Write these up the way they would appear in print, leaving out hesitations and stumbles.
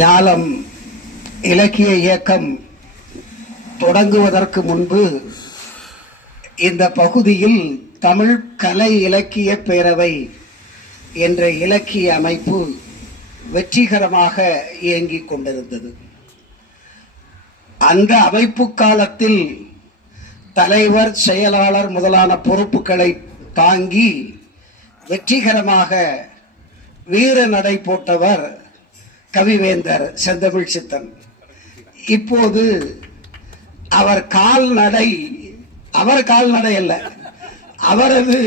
ஞாலம் இலக்கிய இயக்கம் தொடங்குவதற்கு முன்பு இந்த பகுதியில் தமிழ் கலை இலக்கிய பேரவை என்ற இலக்கிய அமைப்பு வெற்றிகரமாக இயங்கிக் கொண்டிருந்தது. அந்த அமைப்பு காலத்தில் தலைவர், செயலாளர் முதலான பொறுப்புகளை தாங்கி வெற்றிகரமாக வீர நடை போட்டவர் கவிவேந்தர் செந்தமிழ் சித்தன். இப்போது அவர் கால்நடை அல்ல, அவரது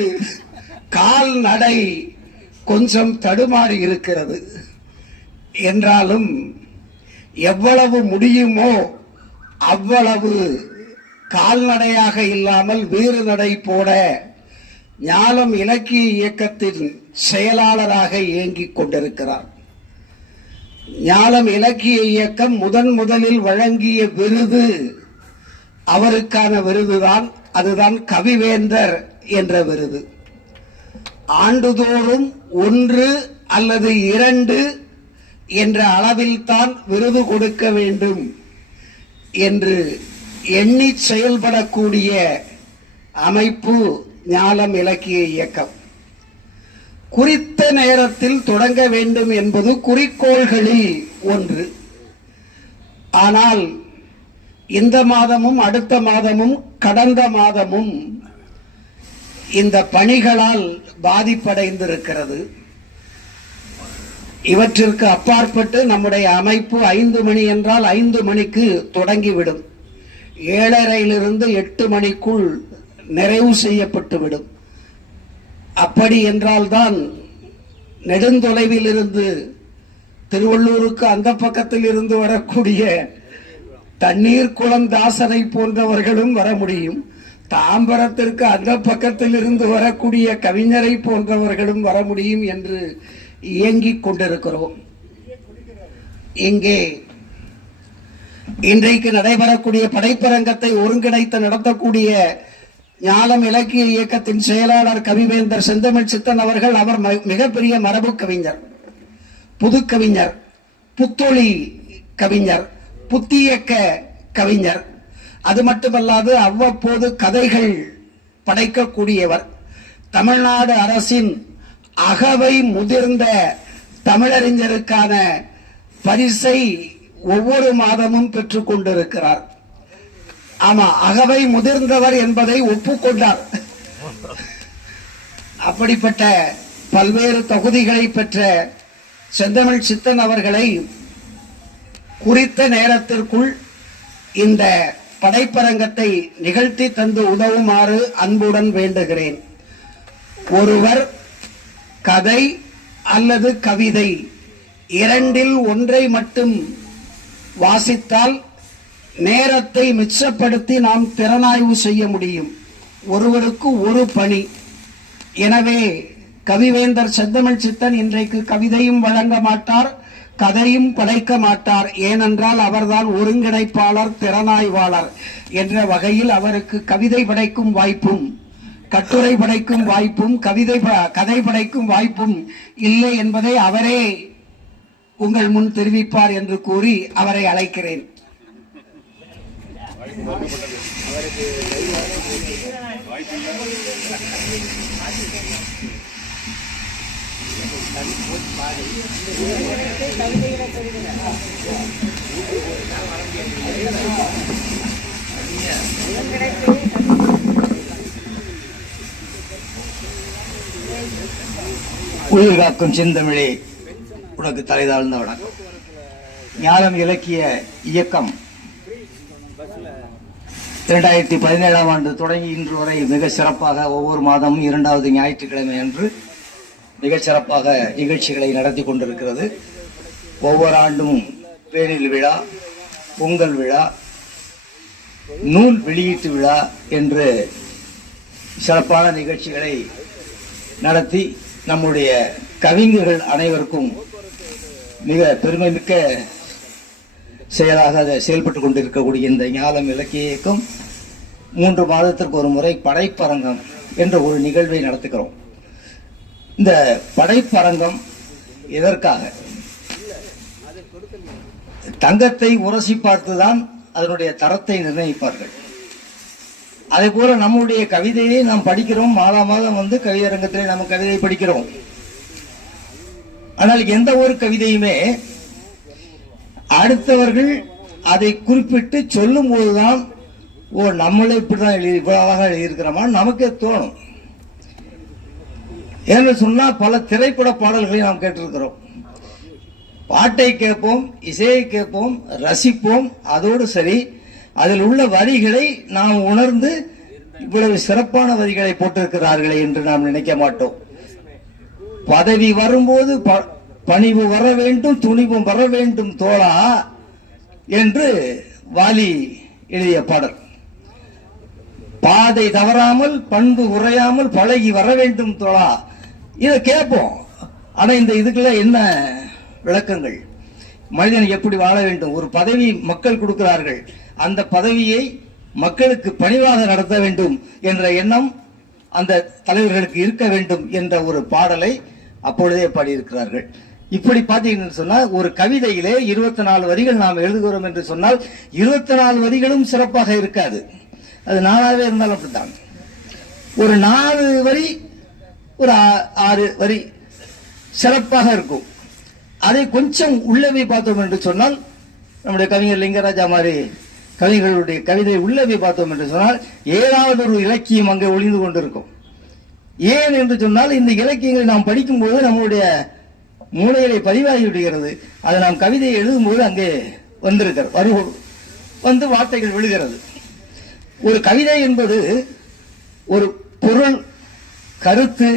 கால்நடை கொஞ்சம் தடுமாறி இருக்கிறது. என்றாலும் எவ்வளவு முடியுமோ அவ்வளவு கால்நடையாக இல்லாமல் வீறு நடை போட ஞாலம் இலக்கிய இயக்கத்தின் செயலாளராக இயங்கிக் கொண்டிருக்கிறார். ஞாலம் இலக்கிய இயக்கம் முதலில் வழங்கிய விருது அவருக்கான விருதுதான். அதுதான் கவிவேந்தர் என்ற விருது. ஆண்டுதோறும் 1 அல்லது 2 என்ற அளவில் தான் விருது கொடுக்க வேண்டும் என்று எண்ணி செயல்படக்கூடிய அமைப்பு ஞாலம் இலக்கிய இயக்கம். குறித்த நேரத்தில் தொடங்க வேண்டும் என்பது குறிக்கோள்களில் ஒன்று. ஆனால் இந்த மாதமும் அடுத்த மாதமும் கடந்த மாதமும் இந்த பணிகளால் பாதிப்படைந்திருக்கிறது. இவற்றிற்கு அப்பாற்பட்டு நம்முடைய அமைப்பு 5 மணி என்றால் 5 மணிக்கு தொடங்கிவிடும். 7:30 8 மணிக்குள் நிறைவு செய்யப்பட்டுவிடும். அப்படி என்றால்தான் நெடுந்தொலைவில் இருந்து திருவள்ளூருக்கு அந்த பக்கத்தில் இருந்து வரக்கூடிய தண்ணீர் குளம் தாசனை போன்றவர்களும் வர முடியும். தாம்பரத்திற்கு அந்த பக்கத்தில் இருந்து வரக்கூடிய கவிஞரை போன்றவர்களும் வர முடியும் என்று இயங்கிக் கொண்டிருக்கிறோம். இங்கே இன்றைக்கு நடைபெறக்கூடிய படைப்பரங்கத்தை ஒருங்கிணைத்து நடத்தக்கூடிய ஞாலம் இலக்கிய இயக்கத்தின் செயலாளர் கவிவேந்தர் செந்தமிழ் சித்தன் அவர்கள். அவர் மிகப்பெரிய மரபு கவிஞர், புது கவிஞர், புத்தொளி கவிஞர், புத்தியக்க கவிஞர். அது மட்டுமல்லாது அவ்வப்போது கதைகள் படைக்கக்கூடியவர். தமிழ்நாடு அரசின் அகவை முதிர்ந்த தமிழறிஞருக்கான பரிசை ஒவ்வொரு மாதமும் பெற்றுக் கொண்டிருக்கிறார். ஆமா, அகவை முதிர்ந்தவர் என்பதை ஒப்புக்கொண்டார். அப்படிப்பட்ட பல்வேறு தொகுதிகளை பெற்ற செந்தமிழ் சித்தன் அவர்களை குறித்த நேரத்திற்குள் இந்த படைப்பரங்கத்தை நிகழ்த்தி தந்து உதவுமாறு அன்புடன் வேண்டுகிறேன். ஒருவர் கதை அல்லது கவிதை 2இல் ஒன்றை மட்டும் வாசித்தால் நேரத்தை மிச்சப்படுத்தி நாம் திறனாய்வு செய்ய முடியும். ஒருவருக்கு ஒரு பணி. எனவே கவிவேந்தர் செந்தமிழ் சித்தன் இன்றைக்கு கவிதையும் வழங்க மாட்டார், கதையும் படைக்க மாட்டார். ஏனென்றால் அவர்தான் ஒருங்கிணைப்பாளர், திறனாய்வாளர் என்ற வகையில் அவருக்கு கவிதை படைக்கும் வாய்ப்பும், கட்டுரை படைக்கும் வாய்ப்பும், கதை படைக்கும் வாய்ப்பும் இல்லை என்பதை அவரே உங்கள் முன் தெரிவிப்பார் என்று கூறி அவரை அழைக்கிறேன். உயிர் காக்கும் செந்தமிழே, உனக்கு தலைதாழ்ந்த வணக்கம். ஞாலம் இலக்கிய இயக்கம் 2017ஆம் ஆண்டு தொடங்கி இன்று வரை மிக சிறப்பாக ஒவ்வொரு மாதமும் 2வது ஞாயிற்றுக்கிழமை அன்று மிக சிறப்பாக நிகழ்ச்சிகளை நடத்தி கொண்டிருக்கிறது. ஒவ்வொரு ஆண்டும் பேரில் விழா, பொங்கல் விழா, நூல் வெளியீட்டு விழா என்று சிறப்பான நிகழ்ச்சிகளை நடத்தி நம்முடைய கவிஞர்கள் அனைவருக்கும் மிக பெருமைமிக்க செயலாக செயல்பட்டுக் கொண்டிருக்கக்கூடிய இந்த ஞாலம் இலக்கிய இயக்கம் 3 மாதத்திற்கு ஒரு முறை படைப்பரங்கம் என்ற ஒரு நிகழ்வை நடத்துகிறோம். இந்த படைப்பரங்கம் எதற்காக? தங்கத்தை உரசி பார்த்துதான் அதனுடைய தரத்தை நிர்ணயிப்பார்கள். அதே போல நம்முடைய கவிதையை நாம் படிக்கிறோம், மாதம் வந்து கவியரங்கத்திலே நம்ம கவிதை படிக்கிறோம். ஆனால் எந்த ஒரு கவிதையுமே அடுத்தவர்கள் அதை குறிப்பிட்டு சொல்லும் போதுதான், ஓ நம்மளே இப்படிதான் இவ்வளவு அழகா எழுதியிருக்கிறோமா நமக்கே தோணும். ஏன்னு சொன்னா பல திரைப்பட பாடல்களை நாம் கேட்டிருக்கிறோம். பாட்டை கேட்போம், இசையை கேட்போம், ரசிப்போம், அதோடு சரி அதில் உள்ள வரிகளை நாம் உணர்ந்து இவ்வளவு சிறப்பான வரிகளை போட்டிருக்கிறார்களே என்று நாம் நினைக்க மாட்டோம். பதவி வரும்போது பணிவு வர வேண்டும், துணிவும் வர வேண்டும் தோழா என்று வாலி எழுதிய பாடல். பாதை தவறாமல் பண்பு உறையாமல் பழகி வர வேண்டும் தோழா, இதை கேட்போம். ஆனா இந்த இதுக்குள்ள என்ன விளக்கங்கள்? மனிதன் எப்படி வாழ வேண்டும்? ஒரு பதவி மக்கள் கொடுக்கிறார்கள், அந்த பதவியை மக்களுக்கு பணிவாக நடத்த வேண்டும் என்ற எண்ணம் அந்த தலைவர்களுக்கு இருக்க வேண்டும் என்ற ஒரு பாடலை அப்பொழுதே பாடியிருக்கிறார்கள். இப்படி பார்த்தீங்கன்னு சொன்னா ஒரு கவிதையிலே 24 வரிகள் நாம் எழுதுகிறோம் என்று சொன்னால் 24 வரிகளும் சிறப்பாக இருக்காது. அது 4ஆவே இருந்தாலும் அப்படித்தான். ஒரு 4 வரி, ஒரு 6 வரி சிறப்பாக இருக்கும். அதை கொஞ்சம் உள்ளவே பார்த்தோம் என்று சொன்னால், நம்முடைய கவிஞர் லிங்கராஜா மாதிரி கவிஞர்களுடைய கவிதை உள்ளவே பார்த்தோம் என்று சொன்னால் ஏதாவது ஒரு இலக்கியம் அங்கே ஒளிந்து கொண்டிருக்கும். ஏன் என்று சொன்னால், இந்த இலக்கியங்களை நாம் படிக்கும்போது நம்முடைய மூளைகளை பதிவாகி விடுகிறது. அதை நாம் கவிதையை எழுதும்போது அங்கே வந்திருக்கிறது, வந்து வார்த்தைகள் விழுகிறது. ஒரு கவிதை என்பது ஒரு பொருள், கருத்து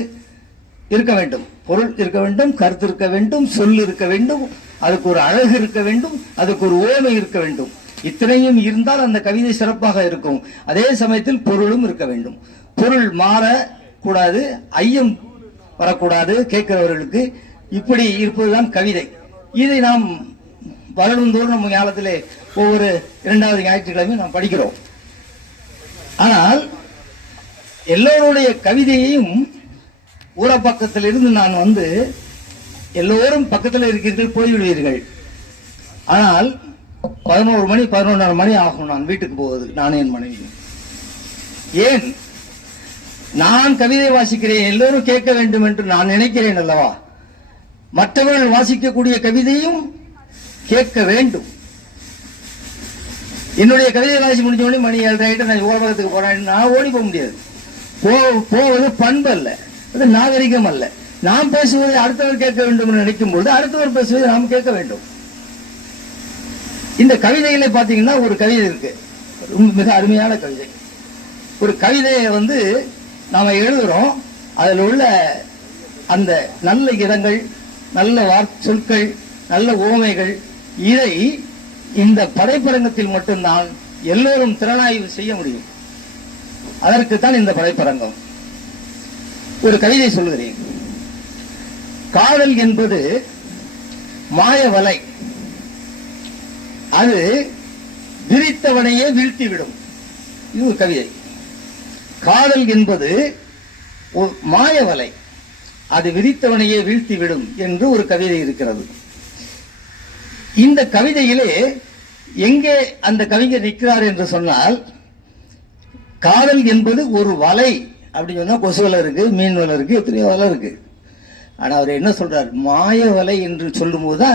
இருக்க வேண்டும். பொருள் இருக்க வேண்டும், கருத்து இருக்க வேண்டும், சொல் இருக்க வேண்டும், அதுக்கு ஒரு அழகு இருக்க வேண்டும், அதுக்கு ஒரு ஓமை இருக்க வேண்டும். இத்தனையும் இருந்தால் அந்த கவிதை சிறப்பாக இருக்கும். அதே சமயத்தில் பொருளும் இருக்க வேண்டும். பொருள் மாறக்கூடாது, ஐயம் வரக்கூடாது கேட்கிறவர்களுக்கு. இப்படி இருப்பதுதான் கவிதை. இதை நாம் வருடந்தோறும் நம்ம ஞானத்திலே ஒவ்வொரு 2வது ஞாயிற்றுக்கிழமை நாம் படிக்கிறோம். ஆனால் எல்லோருடைய கவிதையையும் ஊர பக்கத்தில் இருந்து நான் வந்து, எல்லோரும் பக்கத்தில் இருக்கிறீர்கள், போய்விடுவீர்கள். ஆனால் 11 மணி 11:30 மணி ஆகும் நான் வீட்டுக்கு போவது, நானே என் மனைவி. ஏன்? நான் கவிதை வாசிக்கிறேன், எல்லோரும் கேட்க வேண்டும் என்று நான் நினைக்கிறேன் அல்லவா? மற்றவர்கள் வாசிக்கக்கூடிய கவிதையும் கேட்க வேண்டும். என்னுடைய கவிதை வாசி முடிஞ்ச உடனே மணி 7:30 நான் உலகத்துக்கு போறேன், நான் ஓடி போக முடியாது. போவது பண்பு அல்ல, அது நாகரிகம் அல்ல. நாம் பேசுவதை அடுத்தவர் கேட்க வேண்டும் என்று நினைக்கும் பொழுது அடுத்தவர் பேசுவதை நாம் கேட்க வேண்டும். இந்த கவிதையில பாத்தீங்கன்னா ஒரு கவிதை இருக்கு, மிக அருமையான கவிதை. ஒரு கவிதையை வந்து நாம எழுதுறோம், அதில் உள்ள அந்த நல்ல இடங்கள், நல்ல சொற்கள், நல்ல ஓமைகள், இதை இந்த படைப்பரங்கத்தில் மட்டும்தான் எல்லோரும் திறனாய்வு செய்ய முடியும். அதற்குத்தான் இந்த படைப்பரங்கம். ஒரு கவிதை சொல்லுகிறேன். காதல் என்பது மாய வலை, அது விரித்தவனையே வீழ்த்திவிடும். இது ஒரு கவிதை. காதல் என்பது மாய வலை, அது விரித்தவனையே வீழ்த்திவிடும் என்று ஒரு கவிதை இருக்கிறது. இந்த கவிதையிலே எங்கே அந்த கவிஞர் நிற்கிறார் என்று சொன்னால், காதல் என்பது ஒரு வலை அப்படின்னு சொன்னா கொசு வலை இருக்கு, மீன் வலை இருக்கு, எத்தனையோ வலை இருக்கு. ஆனா அவர் என்ன சொல்றார்? மாய வலை என்று சொல்லும் போதுதான்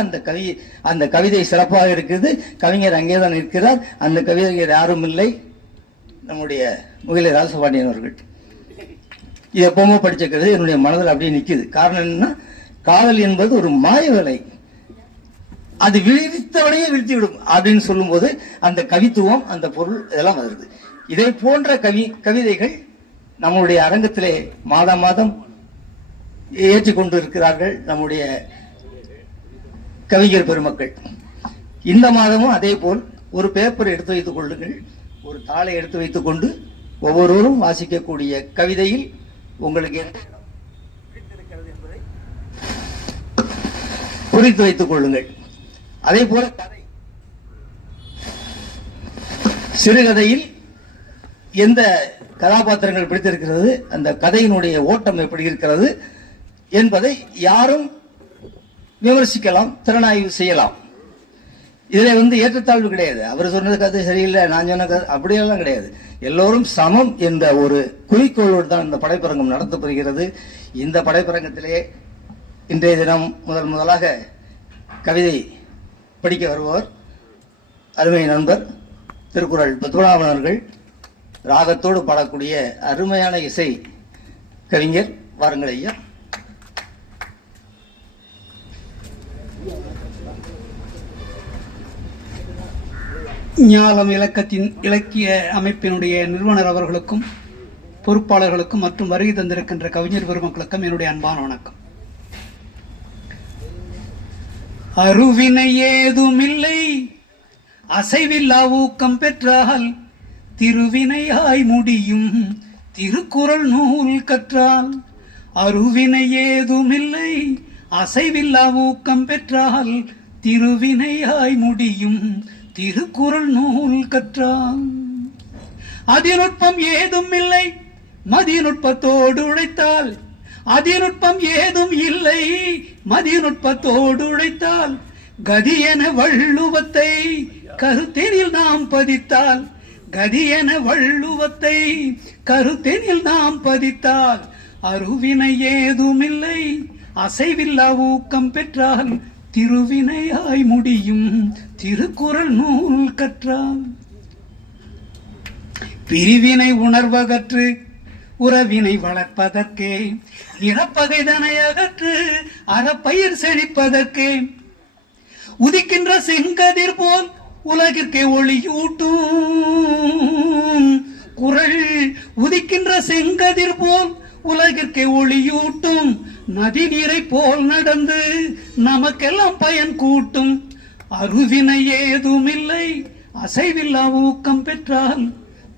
அந்த கவிதை சிறப்பாக இருக்குது. கவிஞர் அங்கேதான் இருக்கிறார். அந்த கவிஞர் யாரும் இல்லை, நம்முடைய முகிலை ராசபாண்டியன் அவர்கள். இது எப்பவுமே படிச்ச கவிதை என்னுடைய மனதில் அப்படியே நிக்குது. காரணம் என்னன்னா, காதல் என்பது ஒரு மாய வலை, அது விழித்தவனையே வீழ்த்திவிடும் அப்படின்னு சொல்லும் போது அந்த கவித்துவம், அந்த பொருள் இதெல்லாம் வருது. இதை போன்ற கவிதைகள் நம்முடைய அரங்கத்திலே மாதம் ஏற்றிக்கொண்டு இருக்கிறார்கள் நம்முடைய கவிஞர் பெருமக்கள். இந்த மாதமும் அதே போல் ஒரு பேப்பர் எடுத்து வைத்துக் கொள்ளுங்கள், ஒரு தாளை எடுத்து வைத்துக் கொண்டு ஒவ்வொருவரும் வாசிக்கக்கூடிய கவிதையில் உங்களுக்கு என்ன பிடித்திருக்கிறது என்பதை குறித்து வைத்துக் கொள்ளுங்கள். அதே போல கதை, சிறுகதையில் எந்த கதாபாத்திரங்கள் பிடித்திருக்கிறது, அந்த கதையினுடைய ஓட்டம் எப்படி இருக்கிறது என்பதை யாரும் விமர்சிக்கலாம், திறனாய்வு செய்யலாம். இதுல ஏற்றத்தாழ்வு கிடையாது. அவர் சொன்னது கதை சரியில்லை, நான் சொன்ன கதை அப்படியெல்லாம் கிடையாது. எல்லோரும் சமம் என்ற ஒரு குறிக்கோளோடு தான் இந்த படைப்பரங்கம் நடத்தப்படுகிறது. இந்த படைப்பரங்கத்திலே இன்றைய தினம் முதலாக கவிதை படிக்க வருபவர் அருமை நண்பர் திருக்குறள் பத்மநாபன் அவர்கள். ராகத்தோடு பாடக்கூடிய அருமையான இசை கவிஞர். வாருங்கள் ஐயா. ஞாலம் இலக்கத்தின் இலக்கிய அமைப்பினுடைய நிறுவனர் அவர்களுக்கும் பொறுப்பாளர்களுக்கும் மற்றும் வருகை தந்திருக்கின்ற கவிஞர் பெருமக்களுக்கும் என்னுடைய அன்பான வணக்கம். அருவினை ஏதுமில்லை அசைவில்லா ஊக்கம் பெற்றால் திருவினையாய் முடியும் திருக்குறள் நூல் கற்றால். அருவினை ஏதுமில்லை அசைவில்லா ஊக்கம் பெற்றால் திருவினையாய் முடியும் திருக்குறள் நூல் கற்றால். அதிநுட்பம் ஏதும் இல்லை மதிநுட்பத்தோடு உழைத்தால். அதிநுட்பம் ஏதும் இல்லை மதிநுட்பத்தோடு உழைத்தால். கதியென வள்ளுவத்தை கருத்தெனில் நாம் பதித்தால். கதியென வள்ளுவத்தை கருத்தெனில் நாம் பதித்தால். அருவினை ஏதுமில்லை அசைவில்லா ஊக்கம் பெற்றால் திருவினையாய் முடியும் திருக்குறள் நூல் கற்றால். பிரிவினை உணர்வகற்று உறவினை வளர்ப்பதற்கே இறப்பகைதனை அகற்று அறப்பயிர் செழிப்பதற்கே. உதிக்கின்ற செங்கதிர் போல் உலகிற்கே ஒளியூட்டும் குறள். உதிக்கின்ற செங்கதிர் போல் உலகிற்கே ஒளியூட்டும் நதி நீரை போல் நடந்து நமக்கெல்லாம் பயன் கூட்டும். அருவினை ஏதுமில்லை அசைவில்லா ஊக்கம் பெற்றால்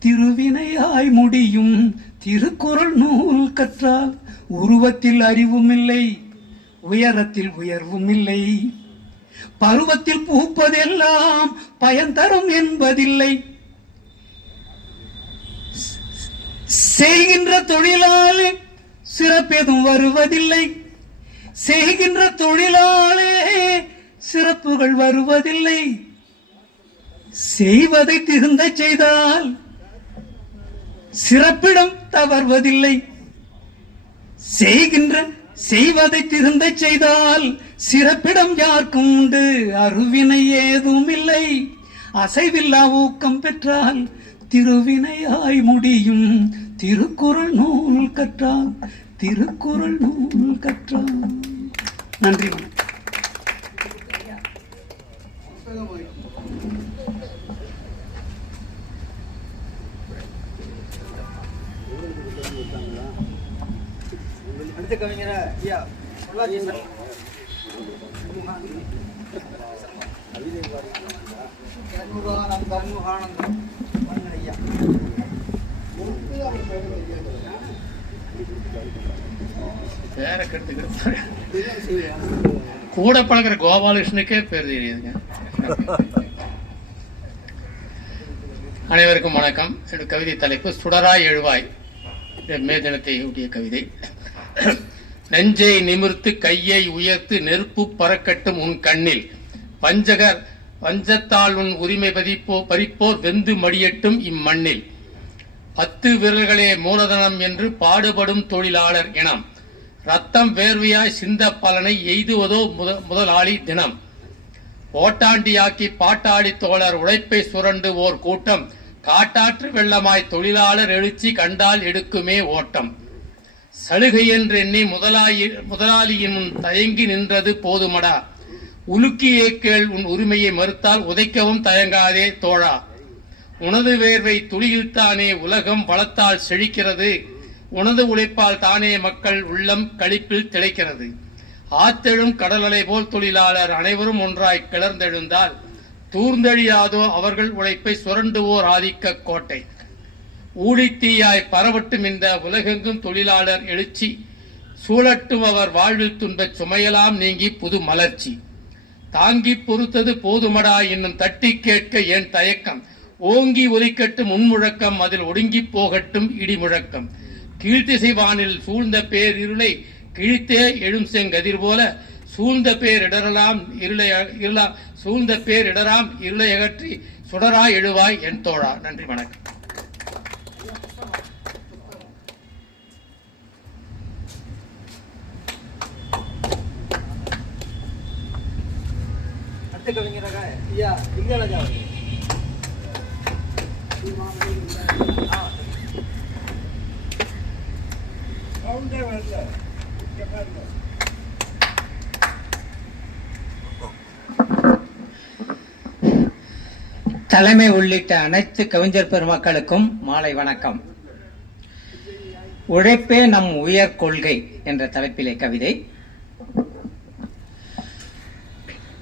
திருவினையாய் முடியும் திருக்குறள் நூல் கற்றால். உருவத்தில் அறிவும் இல்லை உயரத்தில் உயர்வும் இல்லை. பருவத்தில் பூப்பதெல்லாம் பயன் தரும் என்பதில்லை. செய்கின்ற தொழிலாளே சிறப்பெதும் வருவதில்லை. செய்கின்ற தொழிலாளே சிறப்புகள் வருவதில்லை. செய்வதை திருந்த செய்தால் சிறப்பிடம் தவறுவதில்லை. செய்வதை திருந்த செய்தால் சிறப்பிடம் யாருக்கும் உண்டு. அருவினை ஏதும் இல்லை அசைவில்லா ஊக்கம் பெற்றால் திருவினையாய் முடியும் திருக்குறள் நூல் கற்றால். திருக்குறள் நூல் கற்றால். நன்றி. அடுத்த கவிஞரா ஐயா கூட பழகிற கோபாலகிருஷ்ணனுக்கே பேர் தெரியுதுங்க. அனைவருக்கும் வணக்கம். என்னுடைய கவிதை தலைப்பு சுடராய் எழுவாய். மே தினத்தை ஒட்டிய கவிதை. நெஞ்சை நிமிர்த்து கையை உயர்த்து நெருப்பு பறக்கட்டும் உன் கண்ணில். வஞ்சத்தால் உன் உரிமை பறிப்போர் வெந்து மடியட்டும் இம்மண்ணில். 10 விரல்களே மூலதனம் என்று பாடுபடும் தொழிலாளர் இனம். ரத்தம் வேர்வையாய் சிந்த பலனை எய்துவதோ முதலாளி தினம். ஓட்டாண்டியாக்கி பாட்டாளி தோழர் உழைப்பை சுரண்டு ஓர் கூட்டம். காட்டாற்று வெள்ளமாய் தொழிலாளர் எழுச்சி கண்டால் எடுக்குமே ஓட்டம். சலுகை என்று எண்ணி முதலாளியின் முன் தயங்கி நின்றது போதுமடா. உலுக்கியே கேள் உன் உரிமையை மறுத்தால் உதைக்கவும் தயங்காதே தோழா. உனது வேர்வை துளியில்தானே உலகம் வளத்தால் செழிக்கிறது. உனது உழைப்பால் தானே மக்கள் உள்ளம் களிப்பில் திளைக்கிறது. ஆத்தெழும் கடலலை போல் தொழிலாளர் அனைவரும் ஒன்றாய் கிளர்ந்தெழுந்தால் தூர்ந்தெழியாதோ அவர்கள் உழைப்பை சுரண்டுவோர் ஆதிக்க கோட்டை. ஊழித்தீயாய் பரவட்டும் இந்த உலகெங்கும் தொழிலாளர் எழுச்சி. சூழட்டும் அவர் வாழ்வில் துன்பச் சுமையெல்லாம் நீங்கி புது மலர்ச்சி. தாங்கி பொறுத்தது போதுமடா இன்னும் தட்டி கேட்க ஏன் தயக்கம். ஓங்கி ஒலிக்கட்டும் முன்முழக்கம் அதில் ஒடுங்கி போகட்டும் இடிமுழக்கம். கீழ்த்திசை வானில் சூழ்ந்த பேரிருளை கிழித்தே எழும் செங்கதிர் போல சூழ்ந்த பேர் இடரலாம் சூழ்ந்த பேர் இடராம் இருளை அகற்றி சுடராய் எழுவாய் என் தோழா. நன்றி, வணக்கம். தலைமை உள்ளிட்ட அனைத்து கவிஞர் பெருமக்களுக்கும் மாலை வணக்கம். உழைப்பே நம் உயர் கொள்கை என்ற தலைப்பிலே கவிதை.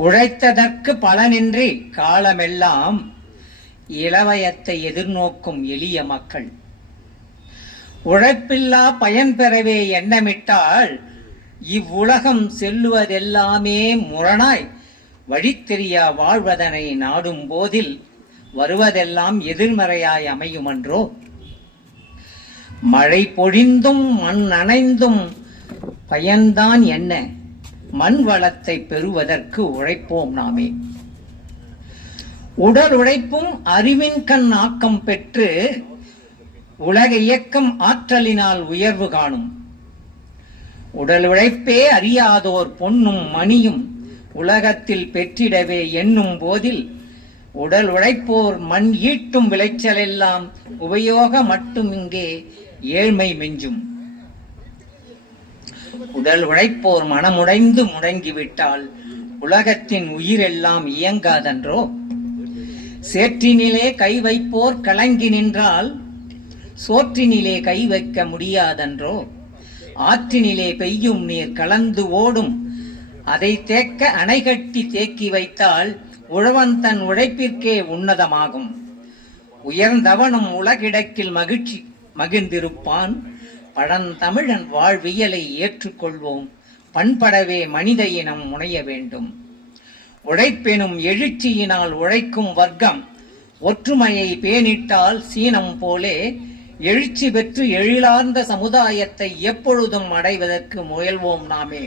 உழைத்ததற்கு பலனின்றி காலமெல்லாம் இளவயத்தை எதிர்நோக்கும் எளிய மக்கள் உழைப்பில்லா பயன் பெறவே எண்ணமிட்டால் இவ்வுலகம் செல்லுவதெல்லாமே முரணாய் வழித்தெரியா வாழ்வதனை நாடும் போதில் வருவதெல்லாம் எதிர்மறையாய் அமையுமன்றோ. மழை பொழிந்தும் மண் நனைந்தும் பயன்தான் என்ன, மண் வளத்தை பெறுவதற்கு உழைப்போம் நாமே. உடல் உழைப்பும் அறிவின் கண் ஆக்கம் பெற்று உலக இயக்கம் ஆற்றலினால் உயர்வு காணும். உடல் உழைப்பே அறியாதோர் பொன்னும் மணியும் உலகத்தில் பெற்றிடவே எண்ணும் போதில் உடல் உழைப்போர் மண் ஈட்டும் விளைச்சலெல்லாம் உபயோக மட்டும் இங்கே ஏழ்மை மிஞ்சும். உடல் உழைப்போர் மனமுடைந்து முடங்கிவிட்டால் உலகத்தின் உயிரெல்லாம் இயங்காதன்றோ. சேற்றினிலே கை வைப்போர் கலங்கி நின்றால் சோற்றினிலே கை வைக்க முடியாதன்றோ. ஆற்றினிலே பெய்யும் நீர் கலந்து ஓடும், அதை தேக்க அணை கட்டி தேக்கி வைத்தால் உழவன் தன் உழைப்பிற்கே உன்னதமாகும். உயர்ந்தவனும் உலகிடக்கில் மகிழ்ந்திருப்பான். பழந்தமிழன் வாழ்வியலை ஏற்றுக்கொள்வோம். பண்படவே மனித இனம் முனைய வேண்டும். உழைப்பெனும் எழுச்சியினால் உழைக்கும் வர்க்கம் ஒற்றுமையை பேணிட்டால் சீனம் போலே எழுச்சி பெற்று எழிலார்ந்த சமுதாயத்தை எப்பொழுதும் அடைவதற்கு முயல்வோம் நாமே.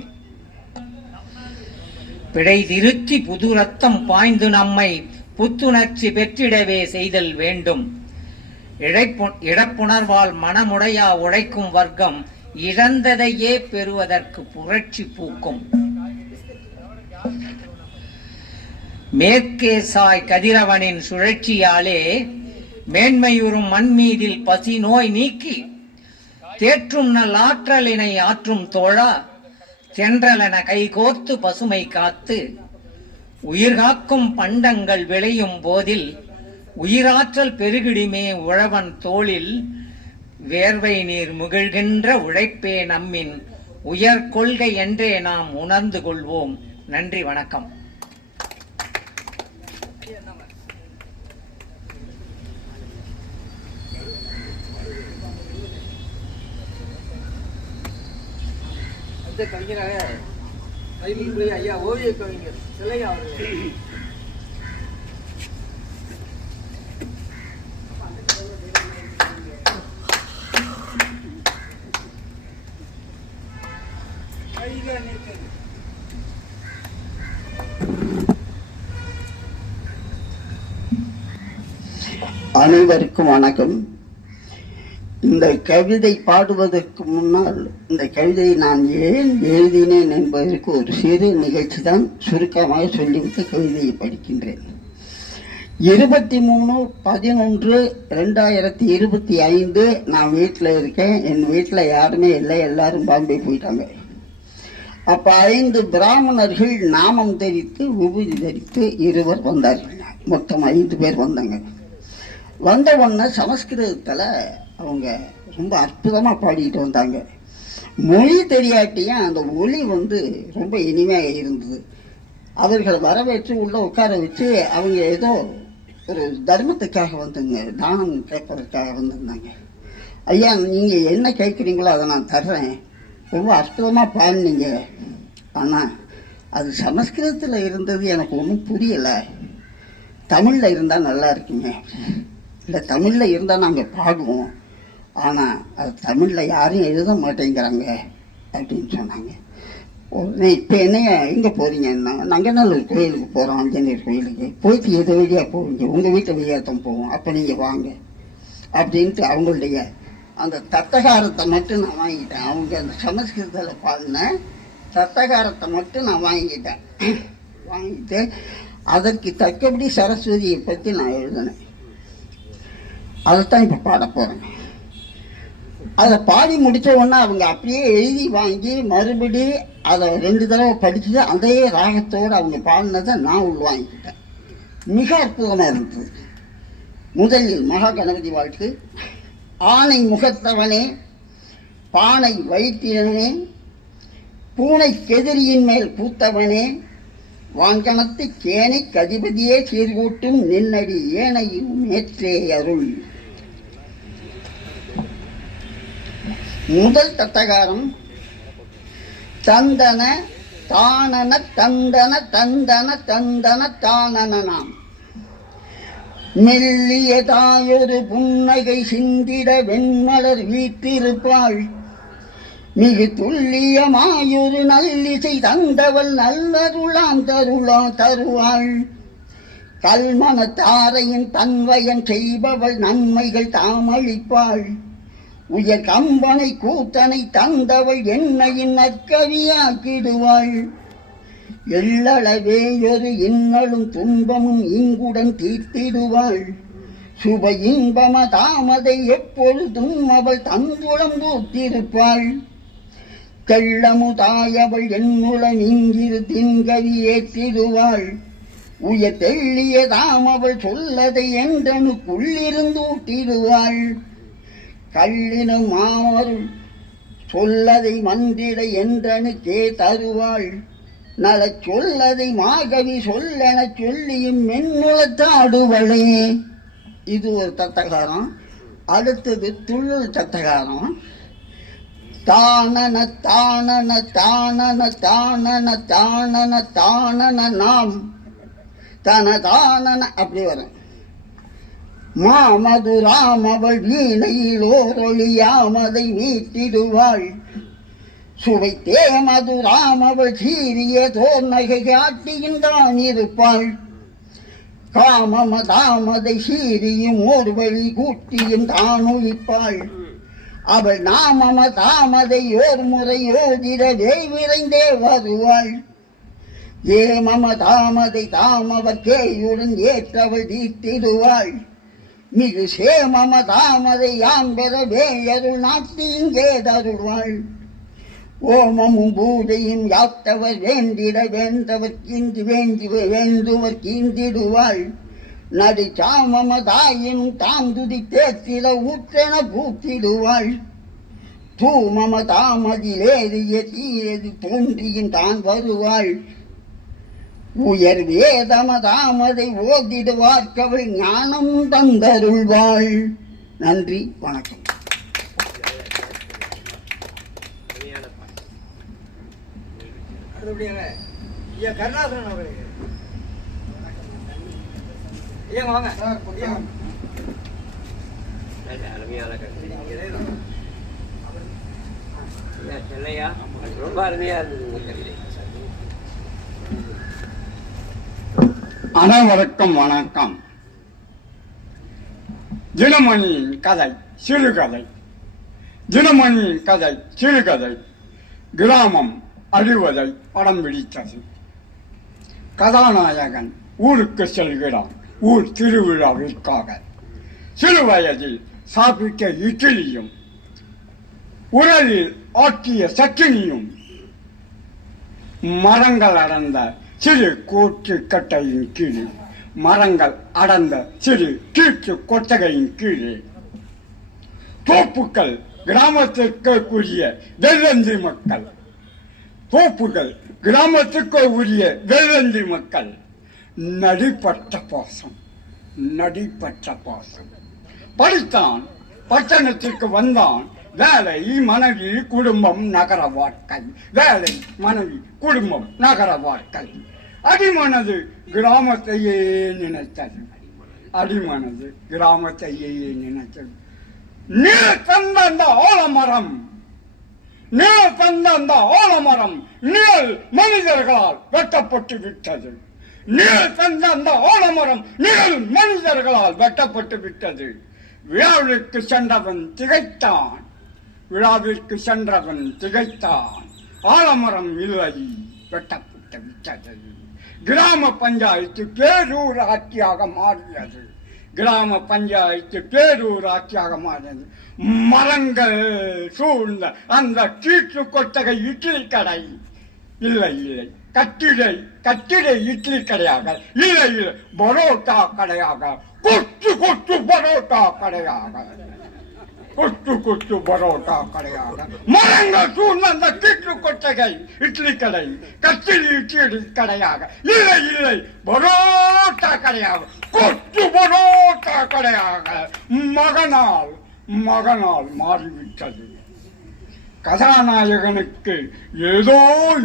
பிழை திருத்தி புது ரத்தம் பாய்ந்து நம்மை புத்துணர்ச்சி பெற்றிடவே செய்தல் வேண்டும். இழப்புணர்வால் மனமுடையா உழைக்கும் வர்க்கம் இழந்ததையே பெறுவதற்கு புரட்சி பூக்கும். மேற்கே சாய் கதிரவனின் சுழற்சியாலே மேன்மையுறும் மண் மீதில் பசி நோய் நீக்கி தேற்றும் நல் ஆற்றலினை ஆற்றும் தோழா. தென்றலென கைகோர்த்து பசுமை காத்து உயிர்காக்கும் பண்டங்கள் விளையும் போதில் உயிராற்றல் பெருகிடுமே உழவன் தோளில். வேர்வை நீர் முகிழ்கின்ற உழைப்பே நம்மின் உயர் கொள்கை என்றே நாம் உணர்ந்து கொள்வோம். நன்றி, வணக்கம். கவிஞராக ஐயா ஓவிய கவிஞர் சிலையா அவர்கள் அனைவருக்கும் வணக்கம். இந்த கவிதை பாடுவதற்கு முன்னால் இந்த கவிதையை நான் ஏன் எழுதினேன் என்பதற்கு ஒரு சிறு நிகழ்ச்சி தான் சுருக்கமாக சொல்லிவிட்டு கவிதையை படிக்கின்றேன். 23/11/2025 நான் வீட்டில் இருக்கேன். என் வீட்டில் யாருமே இல்லை, எல்லாரும் பாம்பே போயிட்டாங்க. அப்போ 5 பிராமணர்கள் நாமம் தரித்து விபூதி தரித்து 2 வந்தார்கள். மொத்தம் 5 பேர் வந்தாங்க. வந்த உடனே சமஸ்கிருதத்தில் அவங்க ரொம்ப அற்புதமாக பாடிக்கிட்டு வந்தாங்க. மொழி தெரியாட்டியும் அந்த ஒளி ரொம்ப இனிமையாக இருந்தது. அவர்களை வரவேற்று உள்ளே உட்கார வச்சு அவங்க ஏதோ ஒரு தர்மத்துக்காக வந்துங்க, தானம் கேட்பதற்காக வந்திருந்தாங்க. ஐயா, நீங்கள் என்ன கேட்குறீங்களோ அதை நான் தர்றேன், ரொம்ப அற்புதமாக பாடினீங்க, ஆனால் அது சமஸ்கிருதத்தில் இருந்தது எனக்கு ஒன்றும் புரியலை, தமிழில் இருந்தால் நல்லா இருக்குங்க. இல்லை, தமிழில் இருந்தால் நாங்கள் பாடுவோம், ஆனால் அது தமிழில் யாரும் எழுத மாட்டேங்கிறாங்க அப்படின்னு சொன்னாங்க. நீ இப்போ என்னைய எங்கே போகிறீங்கன்னா நங்கநல்லூர் கோயிலுக்கு போகிறோம், ஆஞ்சநேயர் கோயிலுக்கு போயிட்டு எது வழியாக போவீங்க, உங்கள் வீட்டை வழியாக தான் போவோம், அப்போ நீங்கள் வாங்க அப்படின்ட்டு அவங்களுடைய அந்த தத்தகாரத்தை மட்டும் நான் வாங்கிட்டேன். அவங்க அந்த சமஸ்கிருதத்தில் பாடின தத்தகாரத்தை மட்டும் நான் வாங்கிட்டேன். வாங்கிட்டு அதற்கு தக்கபடி சரஸ்வதியை பற்றி நான் எழுதினேன். அதைத்தான் இப்போ பாட போகிறேன். அதை பாடி முடித்த உடனே அவங்க அப்படியே எழுதி வாங்கி மறுபடி அதை 2 தடவை படிச்சுட்டு அதே ராகத்தோடு அவங்க பாடினதை நான் உள்வாங்கிக்கிட்டேன். மிக அற்புதமாக இருந்தது. முதலில் மகா கணபதி வாழ்த்து. ஆனை முகத்தவனே, பானை வயிற்றினே, பூனை கெதிரியின் மேல் பூத்தவனே, வாங்கனத்து கேனை கதிபதியே சீர்கூட்டும் நின்னடி ஏனையும் மேற்றே அருள். முதல் தத்தகாரம் தந்தன தானன தந்தன தந்தன தந்தன தானனாம். மெல்லியதாயொரு புன்னகை சிந்திட வெண்மலர் வீற்றிருப்பாள், மிகு துல்லியமாயொரு நல்லிசை தந்தவள் நல்லருளாம் தருவாள். கல்மன தாரையின் தன்வயன் செய்பவள் நன்மைகள் தாமளிப்பாள். உயர் கம்பனை கூத்தனை தந்தவள் என்னையின் நற்கவியாக்கிடுவாள். எள்ளளவேயொரு இன்னலும் துன்பமும் இங்குடன் தீர்த்திடுவாள். சுப இன்பம தாமதை எப்பொழுதும் அவள் தந்துளம் பூத்திருப்பாள். தெள்ளமுதாயவள் என்னுளம் இங்கிரு தின்கவி ஏற்றிடுவாள். உயர் தெள்ளிய தாமவள் சொல்லதை என்றனுக்குள்ளிருந்து ஊட்டிடுவாள். கல்லினும் மாமருள் சொல்லதை மந்திட என்றனுக்கே தருவாள். நல சொல்லதை மாகவி சொல்லென சொல்லியும் மென்னுளத்தாடுவளே. இது ஒரு தத்தகாரம். அடுத்தது துள்ளல் தத்தகாரம். தானன தானன தானன தானன தானன தானன நாம் தன தானன அப்படி வரும். மாமதுராம் அவள் வீணையில் ஓரொளியாமதை மீட்டிடுவாள். சுவைத்தே மதுராம் அவள் சீரிய தோர்நகை காட்டியின்றான் இருப்பாள். காமமதாமதை சீரியும் ஓர் வழி கூட்டியும் தான் ஒழிப்பாள். அவள் நாமமதாமதை ஓர் முறை ஓதிடவே விரைந்தே வருவாள். ஏமமதாமதை தாமவர் கேயுடன் ஏற்றவள் தீட்டிடுவாள். மிகு சேமமதாமதை யான் பெறவே அருள் நாட்டி இங்கே தருவாள். ஓமமும் பூஜையும் யாத்தவர் வேண்டிட வேந்தவர் கீந்து வேண்டுவர் கீந்திடுவாள். நடு சாமமதாயினும் தாந்துதி தேத்திட ஊற்றென பூத்திடுவாள். தூமமதாமதிலேறிய தீயது தோன்றியும் தான் வருவாள். உயர் வேதமதாமதை ஓதிடுவார்க்கவள் ஞானம் தந்தருள்வாள். நன்றி, வணக்கம். கருணாசன் அவர்களே வாங்க. ரொம்ப அருமையா இருந்தது. அனைவருக்கும் வணக்கம். தினமணியின் கதை சிறுகதை. தினமணியின் கதை சிறுகதை. கிராமம் அழிவதை படம் பிடித்தது. கதாநாயகன் ஊருக்கு செல்கிறான், ஊர் திருவிழாவிற்காக. சிறு வயதில் சாப்பிட்ட இட்லியும் உரலில் ஆற்றிய சக்கினியும் மரங்கள் அடர்ந்த சிறு கூற்று கட்டையின் கீழே, மரங்கள் அடர்ந்த சிறு கீற்று கொட்டகையின் கீழே தோப்புக்கள் கிராமத்திற்கு உரிய வெள்ளந்தி மக்கள். தோப்புகள் கிராமத்துக்கு உரிய வெள்ளந்தி மக்கள். நடிப்பற்ற பாசம், நடிப்பற்ற பாசம். படித்தான், பட்டணத்திற்கு வந்தான். வேலை, மனைவி, குடும்பம், நகர வாழ்க்கை. வேலை, மனைவி, குடும்பம், நகர வாழ்க்கை. அடிமனது கிராமத்தையே நினைத்தது. அடிமனது கிராமத்தையே நினைத்தது. நீ தந்த அந்த ஆலமரம் நிழல் தந்த அந்த ஆலமரம் நிழல் மனிதர்களால் வெட்டப்பட்டு விட்டது. நிழல் தந்த அந்த ஆலமரம் நிழல் மனிதர்களால் வெட்டப்பட்டு விட்டது. விழாவிற்கு சென்றவன் திகைத்தான். விழாவிற்கு சென்றவன் திகைத்தான். ஆலமரம் இல்லை, வெட்டப்பட்டு விட்டது. கிராம பஞ்சாயத்து பேரூராட்சியாக மாறியது. கிராம பஞ்சாயத்து பேரூராட்சியாக மாறியது. மரங்கள் சூழ்ந்த அந்த கீற்று கொட்டகை இட்லி கடை இல்லை இல்லை, கட்டிடை இட்லி கடையாக இல்லை இல்லை, பரோட்டா கடையாக, கொத்து கொத்து பரோட்டா கடையாக, கொத்து பரோட்டா கடையாக, மரங்கள் சூழ்ந்த அந்த கீற்று கொட்டகை இட்லி கடை கட்டிடை இட்லி கடையாக இல்லை இல்லை, பரோட்டா கடையாக, கொத்து பரோட்டா கடையாக மகனால் மாறிவிட்டது. கதாநாயகனுக்கு ஏதோ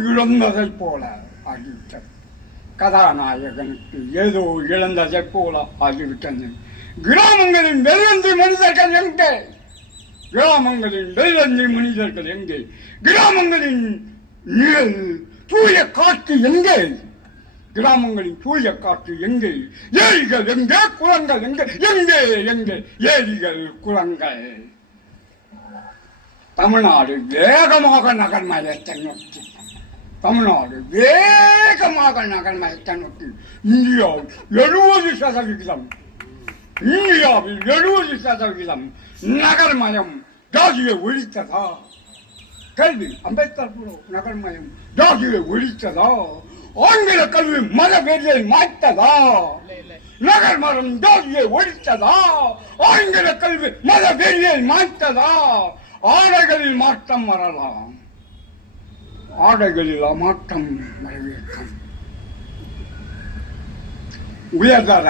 இழந்ததை போல ஆகிவிட்டது. கதாநாயகனுக்கு ஏதோ இழந்ததை போல ஆகிவிட்டது. கிராமங்களின் வெள்ளந்தி மனிதர்கள் எங்கே? கிராமங்களின் வெள்ளந்தி மனிதர்கள் எங்கே? கிராமங்களின் தூய காற்று எங்கே? கிராமங்களின் தூய காற்று எங்கே? ஏரிகள் எங்கே? குளங்கள் எங்கே? எங்கே எங்கே ஏரிகள் குளங்கள்? தமிழ்நாடு வேகமாக நகர்மயத்தை நோக்கி, தமிழ்நாடு வேகமாக நகர்மயத்தை நோக்கி. இந்தியாவில் 70% இந்தியாவில் 70% நகர்மயம் ஜாதியை ஒழித்ததா? கல்வி அம்பேத்கர் நகர்மயம் ஜாதியை ஒழித்ததா? ஆங்கில கல்வி மத வெறியை மாற்றதா? நகர்மயம் ஜாதியை ஒழித்ததா? ஆங்கில கல்வி மத வெறியை மாற்றதா? ஆடைகளில் மாற்றம் வரலாம், ஆடைகளில் மாற்றம் வரவேற்கும். உயர்தர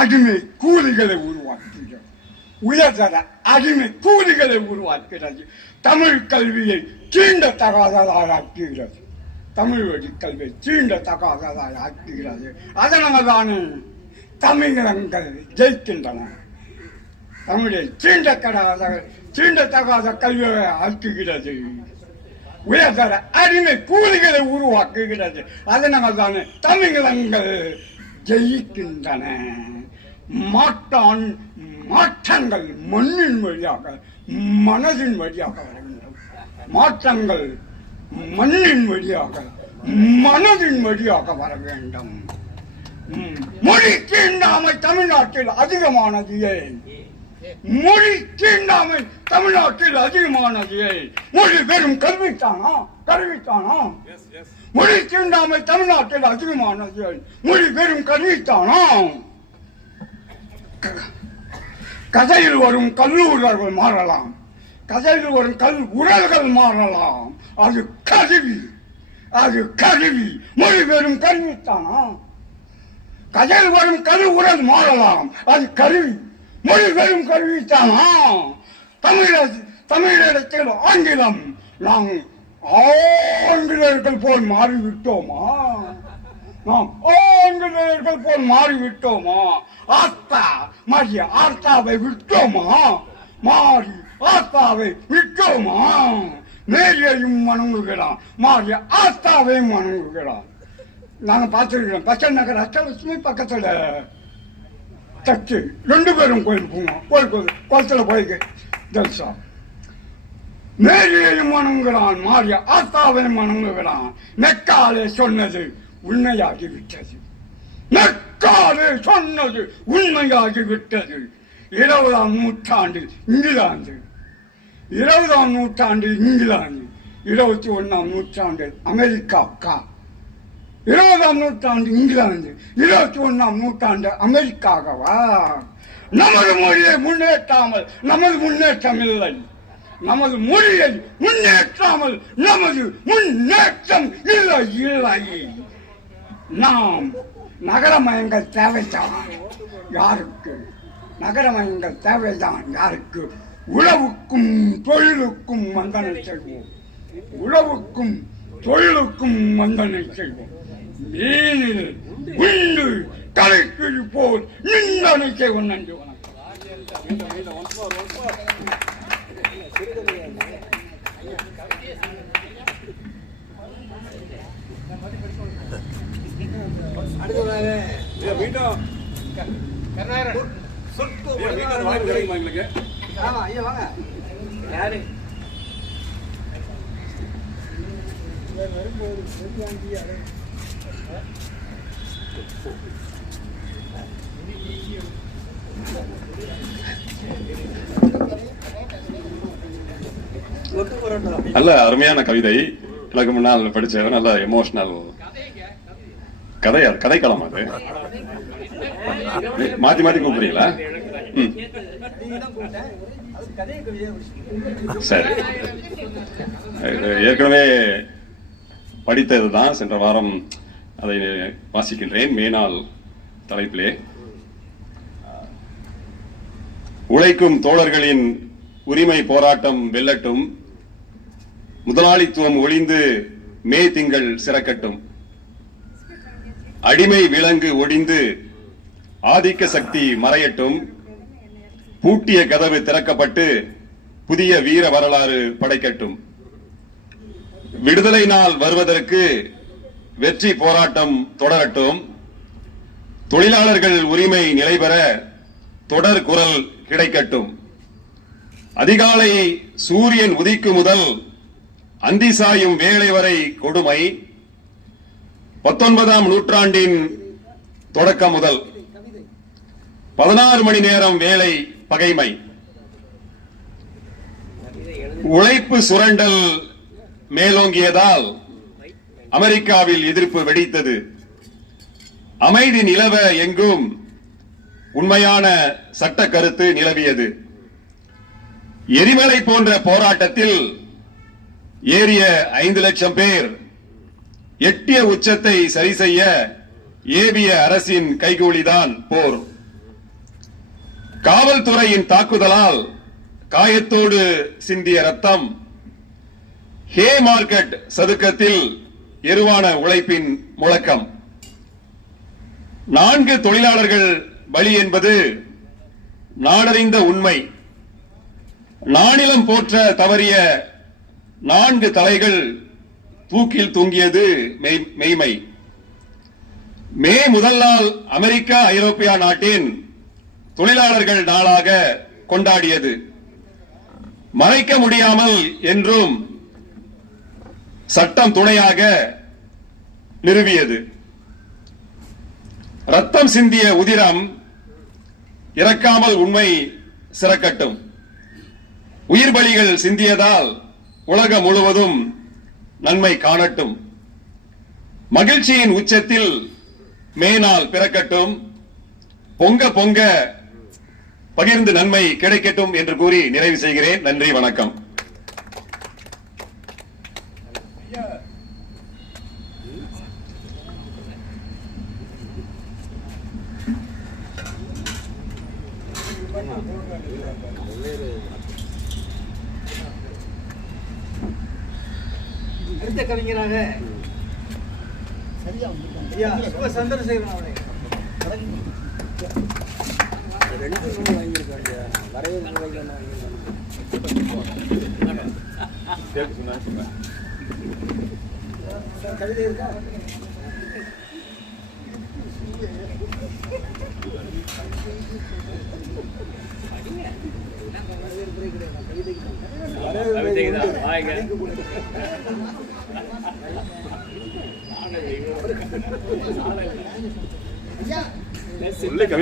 அடிமை கூலிகளை உருவாக்குகிறது. உயர்தர அடிமை கூலிகளை உருவாக்குகிறது. தமிழ் கல்வியை தீண்டத்தகாததாக ஆக்குகிறது. தமிழ் வழி கல்வியை தீண்டத்தகாததாக ஆக்குகிறது. அதனால் தானே தமிழங்கள் ஜெயிக்கின்றன. தமிழை தீண்டத்தகாத கல்வியை ஆக்குகிறது. உயர்தர அடிமை கூலிகளை உருவாக்குகிறது. அதனால் தானே தமிழங்கள் ஜெயிக்கின்றன. மாற்றங்கள் மண்ணின் வழியாக மனதின் வழியாக வர வேண்டும். மாற்றங்கள் மண்ணின் வழியாக மனதின் வழியாக வர வேண்டும். மொழி தீண்டாமை தமிழ்நாட்டில் அதிகமானது ஏன்? மொழி தீண்டாமை தமிழ்நாட்டில் அதிகமானது ஏன்? மொழி வெறும் கல்வித்தானா? மொழி தீண்டாமை தமிழ்நாட்டில் அதிகமானது ஏன்? மொழி வெறும் கல்வித்தானா? கதையில் வரும் கல்லூரர்கள் மாறலாம், கதையில் வரும் உரல்கள் மாறலாம். அது கருவி. மொழி வெறும் கல்வித்தானா? கதையில் வரும் உரல் மாறலாம், அது கருவி. மொழி வெறும் கல்வித்தானா? தமிழிடத்தில் ஆங்கிலம் நாம் ஆங்கிலேயர்கள் போல் மாறிவிட்டோமா? நாம் ஆங்கிலேயர்கள் போல் மாறிவிட்டோமா? ஆர்த்தாவை விட்டோமா? மாறி ஆர்த்தாவை விட்டோமா? மேரியையும் வணங்குகிறான், மாறி ஆர்த்தாவையும் வணங்குகிறான். நாங்க பார்த்துருக்கிறோம். பச்சை நகர் அஷ்டலட்சுமி பக்கத்துல தச்சு 2 பேரும் கோயில் போவோம். குளத்துல போய்க்கு ஜல்சா. மேரியையும் வணங்குகிறான், மாறிய ஆத்தாவையும் வணங்குகிறான். மெக்காலே சொன்னது உண்மையாகிவிட்டது. மெக்காலே சொன்னது உண்மையாகிவிட்டது. 20ஆம் நூற்றாண்டில் இங்கிலாந்து, 20ஆம் நூற்றாண்டில் இங்கிலாந்து, 21ஆம் நூற்றாண்டில் அமெரிக்கா. 20ஆம் நூற்றாண்டு இங்கிலாந்து, 21ஆம் நூற்றாண்டு அமெரிக்காகவா? நமது மொழியை முன்னேற்றாமல் நமது முன்னேற்றம் இல்லை. நமது மொழியை முன்னேற்றாமல் நமது முன்னேற்றம் இல்லை. நாம் நகரமயங்கள் தேவைதான் யாருக்கு? நகரமயங்கள் தேவைதான் யாருக்கு? உழவுக்கும் தொழிலுக்கும் வந்தனை செய்வோம். உழவுக்கும் தொழிலுக்கும் வந்தனை செய்வோம். மீனில் உண்டு தலைக்கு போல் நின்றனை செய்வோம். நன்றி, வணக்கம். நல்ல அருமையான கவிதை. எனக்கு முன்னால் படிச்ச நல்ல எமோஷனல் கதைக்களம். அது மாத்தி மாத்தி கூப்பிடுறீங்களா? சரி, ஏற்கனவே படித்ததுதான். சென்ற வாரம் அதை வாசிக்கின்றேன். மேனாள் தலைப்பிலே உழைக்கும் தோழர்களின் உரிமை போராட்டம் வெல்லட்டும், முதலாளித்துவம் ஒளிந்து மே திங்கள் சிறக்கட்டும், அடிமை விலங்கு ஒடிந்து ஆதிக்க சக்தி மறையட்டும், பூட்டிய கதவு திறக்கப்பட்டு புதிய வீர வரலாறு படைக்கட்டும், விடுதலை நாள் வருவதற்கு வெற்றி போராட்டம் தொடரட்டும், தொழிலாளர்கள் உரிமை நிலைபெற தொடர் குரல் கிடைக்கட்டும், அதிகாலை சூரியன் உதிக்கும் முதல் அந்தி சாயும் வேளை வரை கொடுமை, 19ஆம் நூற்றாண்டின் தொடக்கம் முதல் 16 மணி நேரம் வேலை பகைமை, உழைப்பு சுரண்டல் மேலோங்கியதால் அமெரிக்காவில் எதிர்ப்பு வெடித்தது, அமைதி நிலவ எங்கும் உண்மையான சட்ட கருத்து நிலவியது, எரிமலை போன்ற போராட்டத்தில் ஏறிய 5 லட்சம் பேர் எட்டிய உச்சத்தை சரி செய்ய ஏவிய அரசின் கைகூலிதான் போர், காவல்துறையின் தாக்குதலால் காயத்தோடு சிந்திய ரத்தம், ஹே மார்க்கெட் சதுக்கத்தில் எருவான உழைப்பின் முழக்கம், 4 தொழிலாளர்கள் பலி என்பது நாடறிந்த உண்மை, நானிலம் போற்ற தவறிய 4 தலைகள் தூக்கில் தூங்கியது மெய்மை. மே முதல் நாள் அமெரிக்கா ஐரோப்பியா நாட்டின் தொழிலாளர்கள் நாளாக கொண்டாடியது, மறைக்க முடியாமல் என்றும் சட்டம் துணையாக நிறுவியது. ரத்தம் சிந்திய உதிரம் இறக்காமல் உண்மை சிறக்கட்டும், உயிர் பலிகள் சிந்தியதால் உலகம் முழுவதும் நன்மை காணட்டும், மகிழ்ச்சியின் உச்சத்தில் மேனாள் பிறக்கட்டும், பொங்க பொங்க பகிர்ந்து நன்மை கிடைக்கட்டும் என்று கூறி நிறைவு செய்கிறேன். நன்றி, வணக்கம். அடுத்த கவிஞராக சந்திரசேகரன் அவரை கவிதை இருக்கா?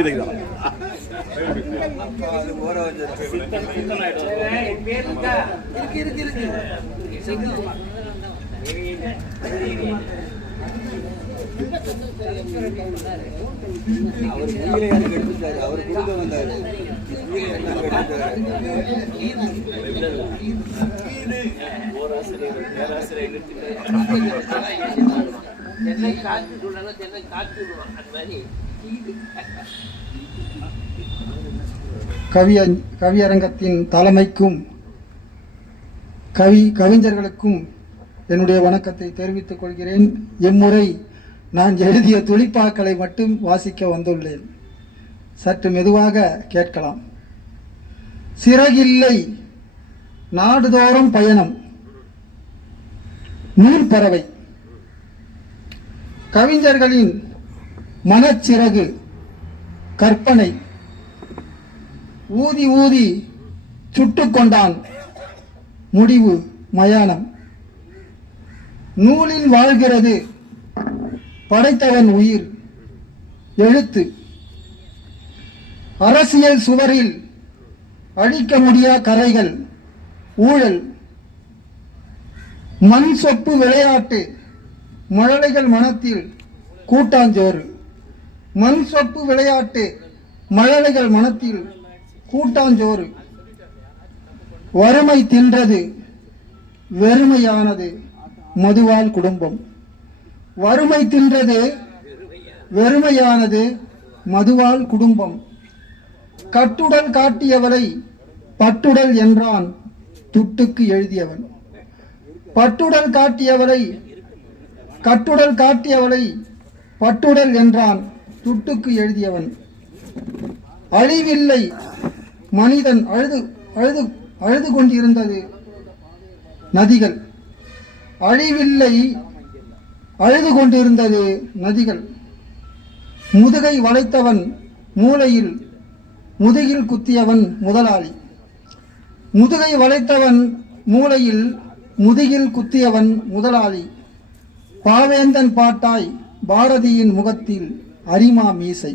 கவிதைதான் அவர் கொடுக்க வந்தாரு. கவியரங்கத்தின் தலைமைக்கும் கவிஞர்களுக்கும் என்னுடைய வணக்கத்தை தெரிவித்துக் கொள்கிறேன். இம்முறை நான் எழுதிய துளிப்பாக்களை மட்டும் வாசிக்க வந்துள்ளேன். சற்று மெதுவாக கேட்கலாம். சிறகில்லை நாடுதோறும் பயணம், நூல் பறவை. கவிஞர்களின் மனச்சிறகு கற்பனை. ஊதி ஊதி சுட்டுக் கொண்டான், முடிவு மயானம். நூலில் வாழ்கிறது படைத்தவன் உயிர், எழுத்து. அரசியல் சுவரில் அழிக்க முடியா கரைகள், ஊழல். மண் சொப்பு விளையாட்டு, மழலைகள் மனத்தில் கூட்டாஞ்சோறு. மண் சொப்பு விளையாட்டு, மழலைகள் மனத்தில் கூட்டாஞ்சோறு. வறுமை தின்றது, வெறுமையானது மதுவால் குடும்பம். வறுமை தின்றது, வெறுமையானது மதுவால் குடும்பம். கட்டுடல் காட்டியவரை பட்டுடல் என்றான் துட்டுக்கு எழுதியவன். பட்டுடல் காட்டியவரை கட்டுடல் காட்டியவளை பட்டுடல் என்றான் துட்டுக்கு எழுதியவன். அழிவில்லை, மனிதன் அழுது அழுது அழுது கொண்டிருந்தது நதிகள். அழிவில்லை, அழுது கொண்டிருந்தது நதிகள். முதுகை வளைத்தவன் மூளையில் முதுகில் குத்தியவன் முதலாளி. முதுகை வளைத்தவன் மூளையில் முதுகில் குத்தியவன் முதலாளி. பாவேந்தன் பாட்டாய் பாரதியின் முகத்தில் அரிமா மீசை.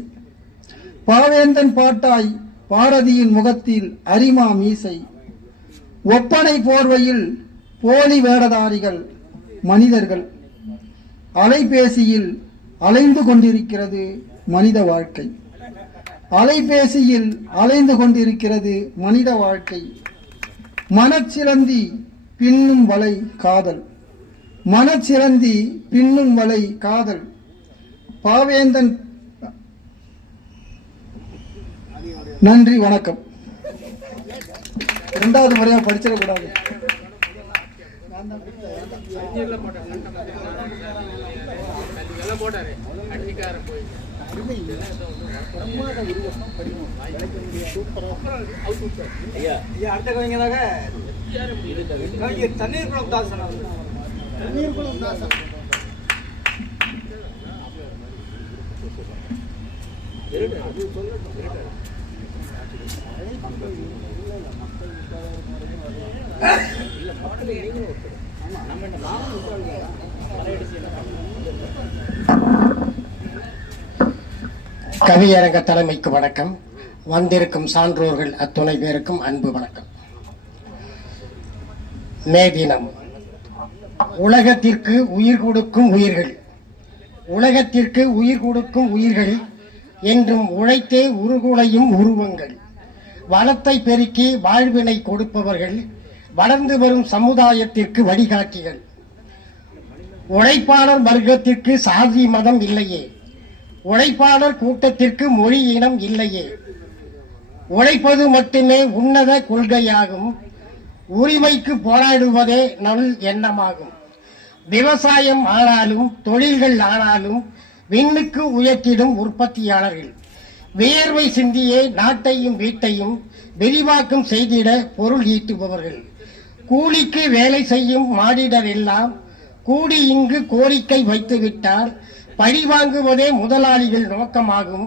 பாவேந்தன் பாட்டாய் பாரதியின் முகத்தில் அரிமா மீசை. ஒப்பனை போர்வையில் போலி வேடதாரிகள் மனிதர்கள். அலைபேசியில் அலைந்து கொண்டிருக்கிறது மனித வாழ்க்கை. அலைபேசியில் அலைந்து கொண்டிருக்கிறது மனித வாழ்க்கை. மனச்சிலந்தி பின்னும் வலை காதல். மனச்சிலந்தி பின்னும் வலை காதல். பாவேந்தன். நன்றி, வணக்கம். இரண்டாவது முறையா படிச்சிடக்கூடாது. அடுத்த கவிஞராக தண்ணீர் குளம் தாசன். தண்ணீர் குளம் தாசன். கவியரங்க தலைமைக்கு வணக்கம். வந்திருக்கும் சான்றோர்கள் அத்துணை பேருக்கும் அன்பு வணக்கம். மே தினம். உலகத்திற்கு உயிர் கொடுக்கும் உயிர்கள், உலகத்திற்கு உயிர் கொடுக்கும் உயிர்கள் என்றும் உழைத்தே உருகுலையும் உருவங்கள். வளத்தை பெருக்கி வாழ்வினை கொடுப்பவர்கள், வளர்ந்து வரும் சமுதாயத்திற்கு வழிகாட்டிகள். உழைப்பாளர் வர்க்கத்திற்கு சாதி மதம் இல்லையே, உழைப்பாளர் கூட்டத்திற்கு மொழி இனம் இல்லையே. உழைப்பது மட்டுமே உன்னத கொள்கையாகும், உரிமைக்கு போராடுவதே நல் எண்ணமாகும். விவசாயம் ஆனாலும் தொழில்கள் ஆனாலும் விண்ணுக்கு உயர்த்திடும் உற்பத்தியாளர்கள். வியர்வை சிந்தியே நாட்டையும் வீட்டையும் விரிவாக்கம் செய்திட பொருள் ஈட்டுபவர்கள். கூலிக்கு வேலை செய்யும் மானிடர் எல்லாம் கூடி இங்கு கோரிக்கை வைத்துவிட்டால் பழி வாங்குவதே முதலாளிகள் நோக்கமாகும்.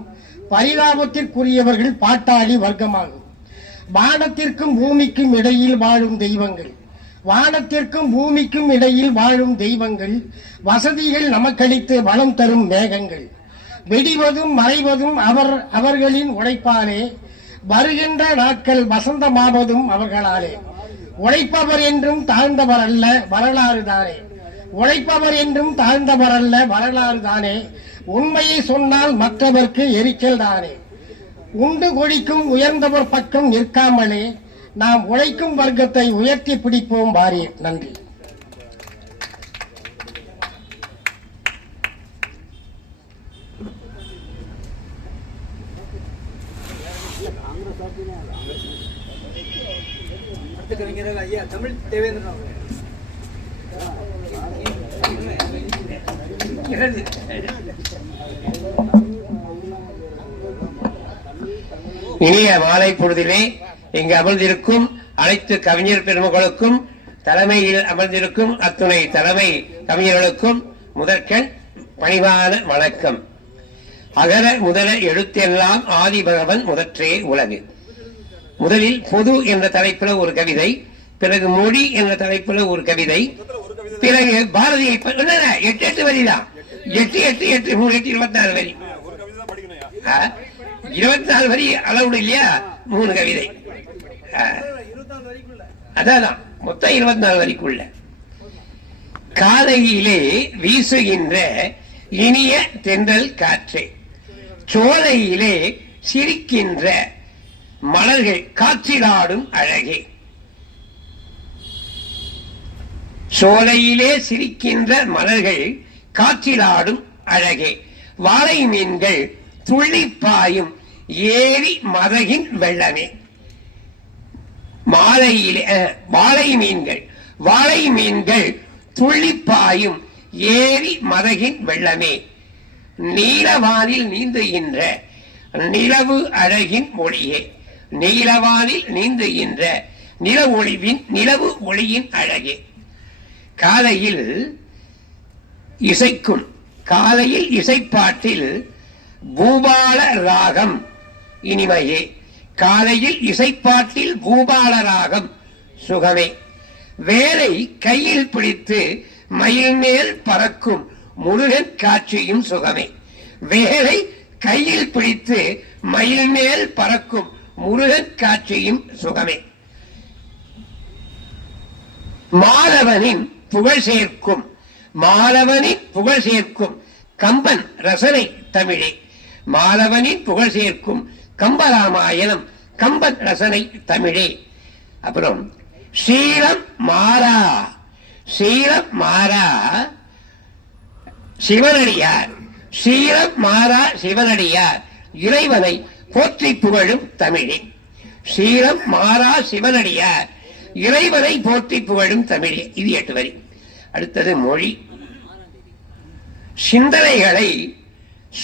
பரிதாபத்திற்குரியவர்கள் பாட்டாளி வர்க்கமாகும். வானத்திற்கும் பூமிக்கும் இடையில் வாழும் தெய்வங்கள், வானத்திற்கும் பூமிக்கும் இடையில் வாழும் தெய்வங்கள். வசதிகள் நமக்களித்து வளம் தரும் மேகங்கள். வெடிவதும் மறைவதும் அவர்களின் உழைப்பாலே, வருகின்ற நாட்கள் வசந்தமாவதும் அவர்களாலே. உழைப்பவர் என்றும் தாழ்ந்தவர் அல்ல, வரலாறு தானே. உழைப்பவர் என்றும் தாழ்ந்தவர் அல்ல, வரலாறு தானே. உண்மையை சொன்னால் மற்றவர்க்கு எரிச்சல் தானே. உண்டு கொழிக்கும் உயர்ந்தவர் பக்கம் நிற்காமலே நாம் உழைக்கும் வர்க்கத்தை உயர்த்தி பிடிப்போம் வாரி. நன்றி. அடுத்த கவிஞராக ஐயா தமிழ் தேவேந்திரன் அவர்கள். இனிய மாலை பொழுதிலே இங்கு அமர்ந்திருக்கும் அனைத்து கவிஞர் பெருமக்களுக்கும் தலைமையில் அமர்ந்திருக்கும் அத்துணை தலைமை கவிஞர்களுக்கும் முதற்கண் பணிவான வணக்கம். அகர முதல எழுத்தெல்லாம் ஆதி பகவன் முதற்றே உலகு. முதலில் பொது என்ற தலைப்பில் ஒரு கவிதை, பிறகு மொழி என்ற தலைப்பில் ஒரு கவிதை, பிறகு பாரதியை 8 வரிதான். 8 8 8 3 8 24 வரி. 24 வரி அளவுடு இல்லையா? 3 கவிதை. அதான் மொத்தம் 24 வரிக்குள்ள. காலையிலே வீசுகின்ற இனிய தென்றல் காற்றே, சோலையிலே சிரிக்கின்ற மலர்கள் காற்றிலாடும் அழகே. சோலையிலே சிரிக்கின்ற மலர்கள் காற்றிலாடும் அழகே. வாழை மீன்கள் துள்ளிப்பாயும் ஏரி மதகின் வெள்ளமே. வாழை மீன்கள் துள்ளிப்பாயும் ஏரி மதகின் வெள்ளமே. நீலவானில் நீந்துகின்ற நிலவு அழகின் ஒளியே. நீலவானில் நீந்துகின்ற நிலவு ஒளியின் அழகே. காலையில் இசைப்பாட்டில் பூபால ராகம் இனிமையே. காலையில் இசைப்பாட்டில் பூபால ராகம் சுகமே. வேலை கையில் பிடித்து மயில் மேல் பறக்கும் முருகன் காட்சியும் சுகமே. வேலை கையில் பிடித்து மயில் மேல் பறக்கும் முருகன் காட்சியும் சுகமே. மாலவனின் புகழ் சேர்க்கும் கம்பன் ரசனை தமிழே. மாலவனின் புகழ் சேர்க்கும் கம்பராமாயணம் கம்பன் ரசனை தமிழே. அப்புறம் சீலம் மாறா சிவனடியார் இறைவனை போற்றி புகழும் தமிழே. சீலம் மாறா சிவனடியார் இறைவனை போற்றி புகழும் தமிழே. இது 8 வரி. அடுத்தது மொழி. சிந்தனைகளை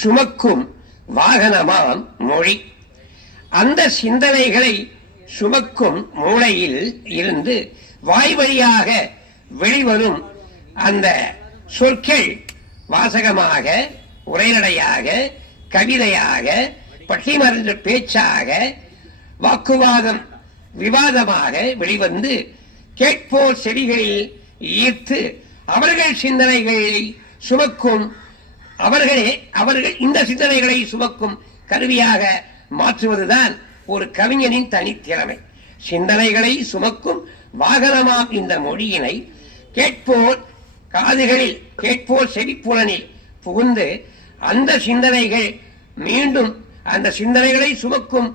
சுமக்கும் வாகனமாம் மொழி. அந்த சிந்தனைகளை சுமக்கும் மூளையில் இருந்து வாய் வழியாக வெளிவரும் அந்த சொற்கள் வாசகமாக, உரைநடையாக, கவிதையாக, பட்டிமன்ற பேச்சாக, வாக்குவாதம் விவாதமாக வெளிவந்து கேட்போர் செவிகளில் ஈர்த்து அவர்கள் சிந்தனைகளை சுமக்கும், அவர்கள் இந்த சிந்தனைகளை சுமக்கும் கருவியாக மாற்றுவதுதான் ஒரு கவிஞனின் தனித்திறமை. சிந்தனைகளை சுமக்கும் வாகனமாம் இந்த மொழியினை கேட்போர் காதுகளில், கேட்போர் செவிப்புலனில் புகுந்து அந்த சிந்தனைகள் மீண்டும் அந்த சிந்தனைகளை சுமக்கும்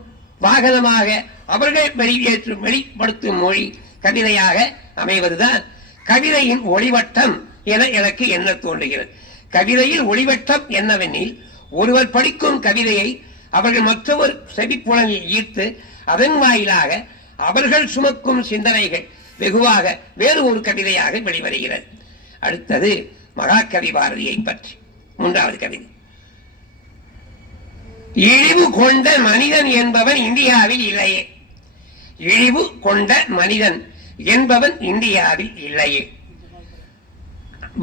வாகனமாக அவர்கள் வெளிப்படுத்தும் மொழி கவிதையாக அமைவதுதான் கவிதையின் ஒளிவட்டம் என எனக்கு என்ன தோன்றுகிறது. கவிதையில் ஒளிவட்டம் என்னவெனில், ஒருவர் படிக்கும் கவிதையை அவர்கள் மற்றவர் செவிப்புலனில் ஈர்த்து அதன் வாயிலாக அவர்கள் சுமக்கும் சிந்தனைகள் வெகுவாக வேறு ஒரு கவிதையாக வெளிவருகிறது. அடுத்தது மகாகவி பாரதியை பற்றி 3வது கவிதை. இழிவு கொண்ட மனிதன் என்பவன் இந்தியாவில் இல்லையே. இழிவு கொண்ட மனிதன் என்பவன் இந்தியாவில் இல்லையே.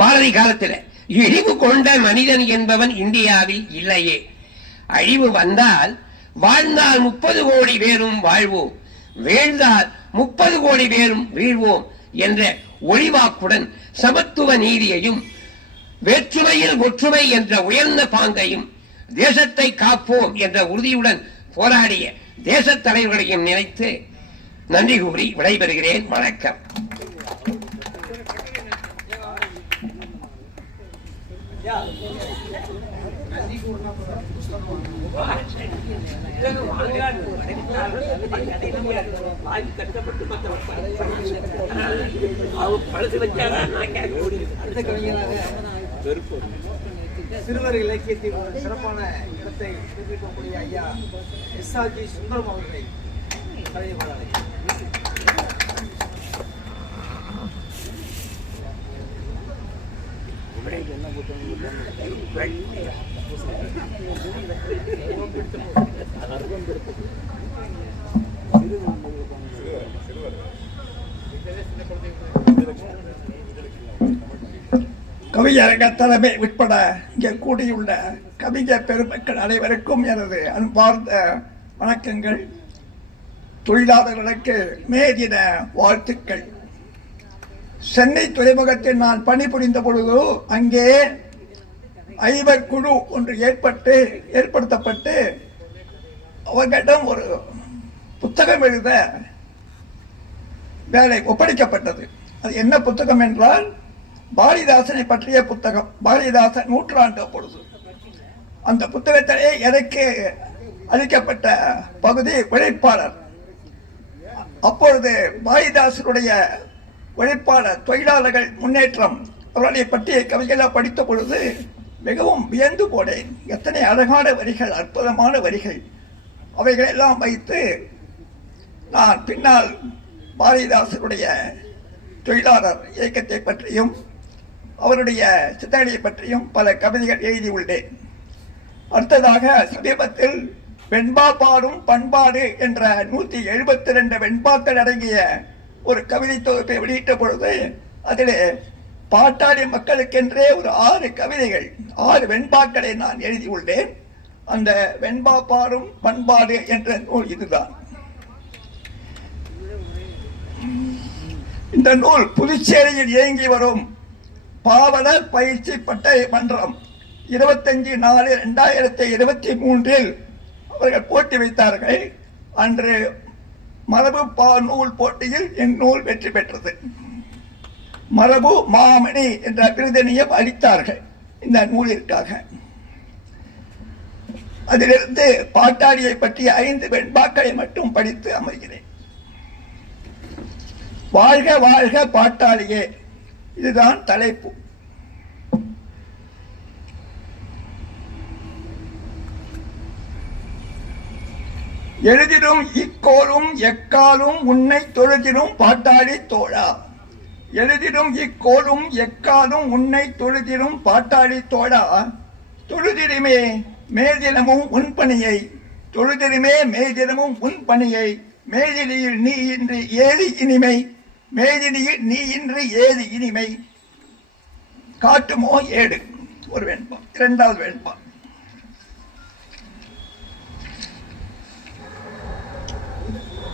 பாரதி காலத்தில் இழிவு கொண்ட மனிதன் என்பவன் இந்தியாவில் இல்லையே. அழிவு வந்தால் வாழ்ந்தால் 30 கோடி பேரும் வாழ்வோம், வீழ்ந்தால் 30 கோடி பேரும் வீழ்வோம் என்ற ஒளிவாக்குடன் சமத்துவ நீதியையும் வேற்றுமையில் ஒற்றுமை என்ற உயர்ந்த பாங்கையும் தேசத்தை காப்போம் என்ற உறுதியுடன் போராடிய தேச தலைவர்களையும் நினைத்து நன்றி கூறி விடைபெறுகிறேன். வணக்கம். சிறுவர் இலக்கியத்தில் ஒரு சிறப்பான இடத்தை குறிப்பிடக்கூடிய ஐயா எஸ்ஆர்ஜி சுந்தரம் அவர்களை கவியரங்க தலைமை உட்பட இங்கே கூடியுள்ள கவிஞர் பெருமக்கள் அனைவருக்கும் எனது அன்பார்ந்த வணக்கங்கள். தொழிலாளர்களுக்கு மே தின வாழ்த்துக்கள். சென்னை துறைமுகத்தில் நான் பணிபுரிந்த பொழுது அங்கே ஐவர் குழு ஒன்று ஏற்படுத்தப்பட்டு அவர்களிடம் ஒரு புத்தகம் எழுத வேலை ஒப்படைக்கப்பட்டது. அது என்ன புத்தகம் என்றால் பாரதிதாசனை பற்றிய புத்தகம். பாரதிதாசன் நூற்றாண்டு பொழுது அந்த புத்தகத்திலே எனக்கு அளிக்கப்பட்ட பகுதி உழைப்பாளர். அப்பொழுது பாரதிதாசனுடைய உழைப்பாளர் தொழிலாளர்கள் முன்னேற்றம் அவர்களை பற்றிய கவிதைகளை படித்த பொழுது மிகவும் வியந்து போனேன். எத்தனை அழகான வரிகள், அற்புதமான வரிகள். அவைகளெல்லாம் வைத்து நான் பின்னால் பாரதிதாசனுடைய தொழிலாளர் இயக்கத்தை பற்றியும் அவருடைய சிந்தனையை பற்றியும் பல கவிதைகள் எழுதியுள்ளேன். அடுத்ததாக சமீபத்தில் வெண்பா பாடும் பண்பாடு என்ற 172 வெண்பாக்கள் அடங்கிய ஒரு கவிதை தொகுப்பை வெளியிட்ட பொழுது அதிலே பாட்டாளி மக்களுக்கென்றே ஒரு 6 கவிதைகள், 6 வெண்பாக்களை நான் எழுதியுள்ளேன். அந்த வெண்பா பாடும் பண்பாடு என்ற நூல் இதுதான். இந்த நூல் புதுச்சேரியில் இயங்கி வரும் பாவலர் பயிற்சி பட்டய மன்றம் 25/4/2023 அவர்கள் போட்டி வைத்தார்கள். அன்று மரபு நூல் போட்டியில் என் நூல் வெற்றி பெற்றது. மரபு மாமணி என்ற விருதினையும் அளித்தார்கள் இந்த நூலிற்காக. அதிலிருந்து பாட்டாளியை பற்றிய 5 வெண்பாக்களை மட்டும் படித்து அமர்கிறேன். வாழ்க வாழ்க பாட்டாளியே, இதுதான் தலைப்பு. எழுதிடும் இக்கோலும் எக்காலும் உன்னை தொழுதிடும் பாட்டாளி தோழா. எழுதிடும் இக்கோலும் எக்காலும் உன்னை தொழுதிடும் பாட்டாளி தோழா. தொழுதிடுமே மேதினமும் உன் பணியை, தொழுதிடுமே மேதினமும் உன் பணியை. மேதினியில் நீ இன்றி ஏது இனிமை, மேதினியில் நீ இன்றி ஏது இனிமை. காட்டுமோ ஏடு ஒரு வெண்பா. 2வது வெண்பா.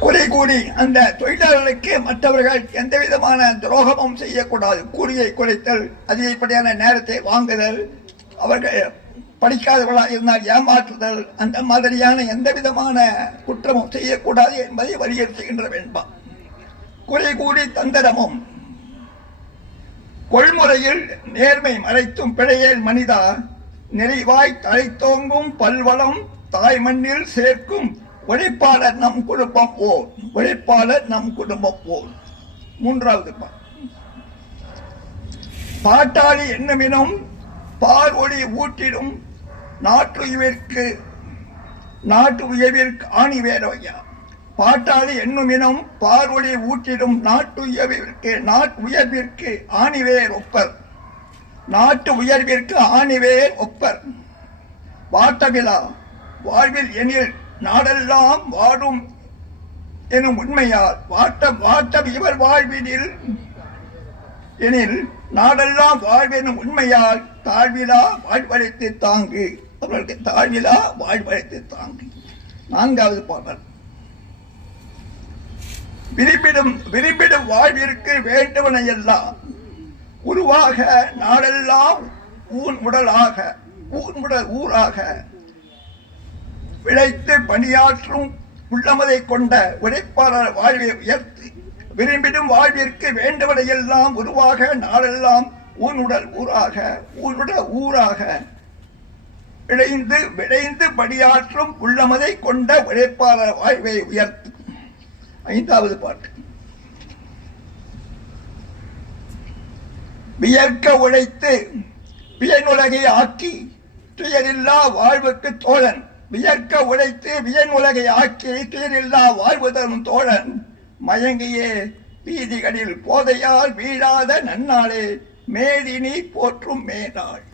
குறை கூறி அந்த தொழிலாளர்களுக்கு மற்றவர்கள் எந்த விதமான துரோகமும் செய்யக்கூடாது. கூலியை குறைத்தல், அதிகப்படியான நேரத்தை வாங்குதல், அவர்கள் படிக்காதவர்களாக இருந்தால் ஏமாற்றுதல், அந்த மாதிரியான எந்த விதமான குற்றமும் செய்யக்கூடாது என்பதை வலியுறுத்துகின்ற வெண்பா. குறை கூடி தந்திரமும் கொள்முறையில் நேர்மை மறைத்தும் பிழையேல் மனிதா. நிறைவாய் தழைத்தோங்கும் பல்வளம் தாய் மண்ணில் சேர்க்கும் உழைப்பாளர் நம் குடும்பம் போல், உழைப்பாளர் நம் குடும்பம் போல். 3வது பாட்டாளி என்னுமினும் பார் ஒளி ஊட்டிடும் நாட்டு உயர்விற்கு ஆணி வேறையா. பாட்டாளி என்னுமினும் பார் ஒளி ஊட்டிடும் நாட்டு உயர்விற்கு ஆணிவேர் ஒப்பர். நாட்டு உயர்விற்கு ஆணிவேர் ஒப்பர். வாட்டமிலா வாழ்வில் எனில் நாடெல்லாம் வாடும் எனும் உண்மையால் வாட்டம் இவர் வாழ்வினில் எனில் நாடெல்லாம் வாழ்வெனும் உண்மையால் தாழ்விலா வாழ்வழைத்து தாங்கு. அவர்களுக்கு தாழ்விலா வாழ்வழைத்து தாங்கு. 4வது பாடல். விரும்பிடும் வாழ்விற்கு வேண்டுவன எல்லாம் உருவாக நாடெல்லாம் ஊராக விளைத்து பணியாற்றும் உள்ளமதை கொண்ட உழைப்பாளர் வாழ்வை உயர்த்தி விரும்பிடும் வாழ்விற்கு வேண்டுவதையெல்லாம் உருவாக நாளெல்லாம் ஊராக விளைந்து பணியாற்றும் உள்ளமதை கொண்ட உழைப்பாளர் வாழ்வை உயர்த்து. 5வது பாட்டு. வியர்க்க உழைத்து வியனுலகை ஆக்கி துயரில்லா வாழ்வுக்கு தோழன். வியர்க்க உழைத்து வியனுலகை ஆக்கி துயரில்லா வாழ்வு தரும் தோழன். மயங்கியே வீதிகளில் போதையால் வீழாத நன்னாளே மேதினி போற்றும் மேனாள்.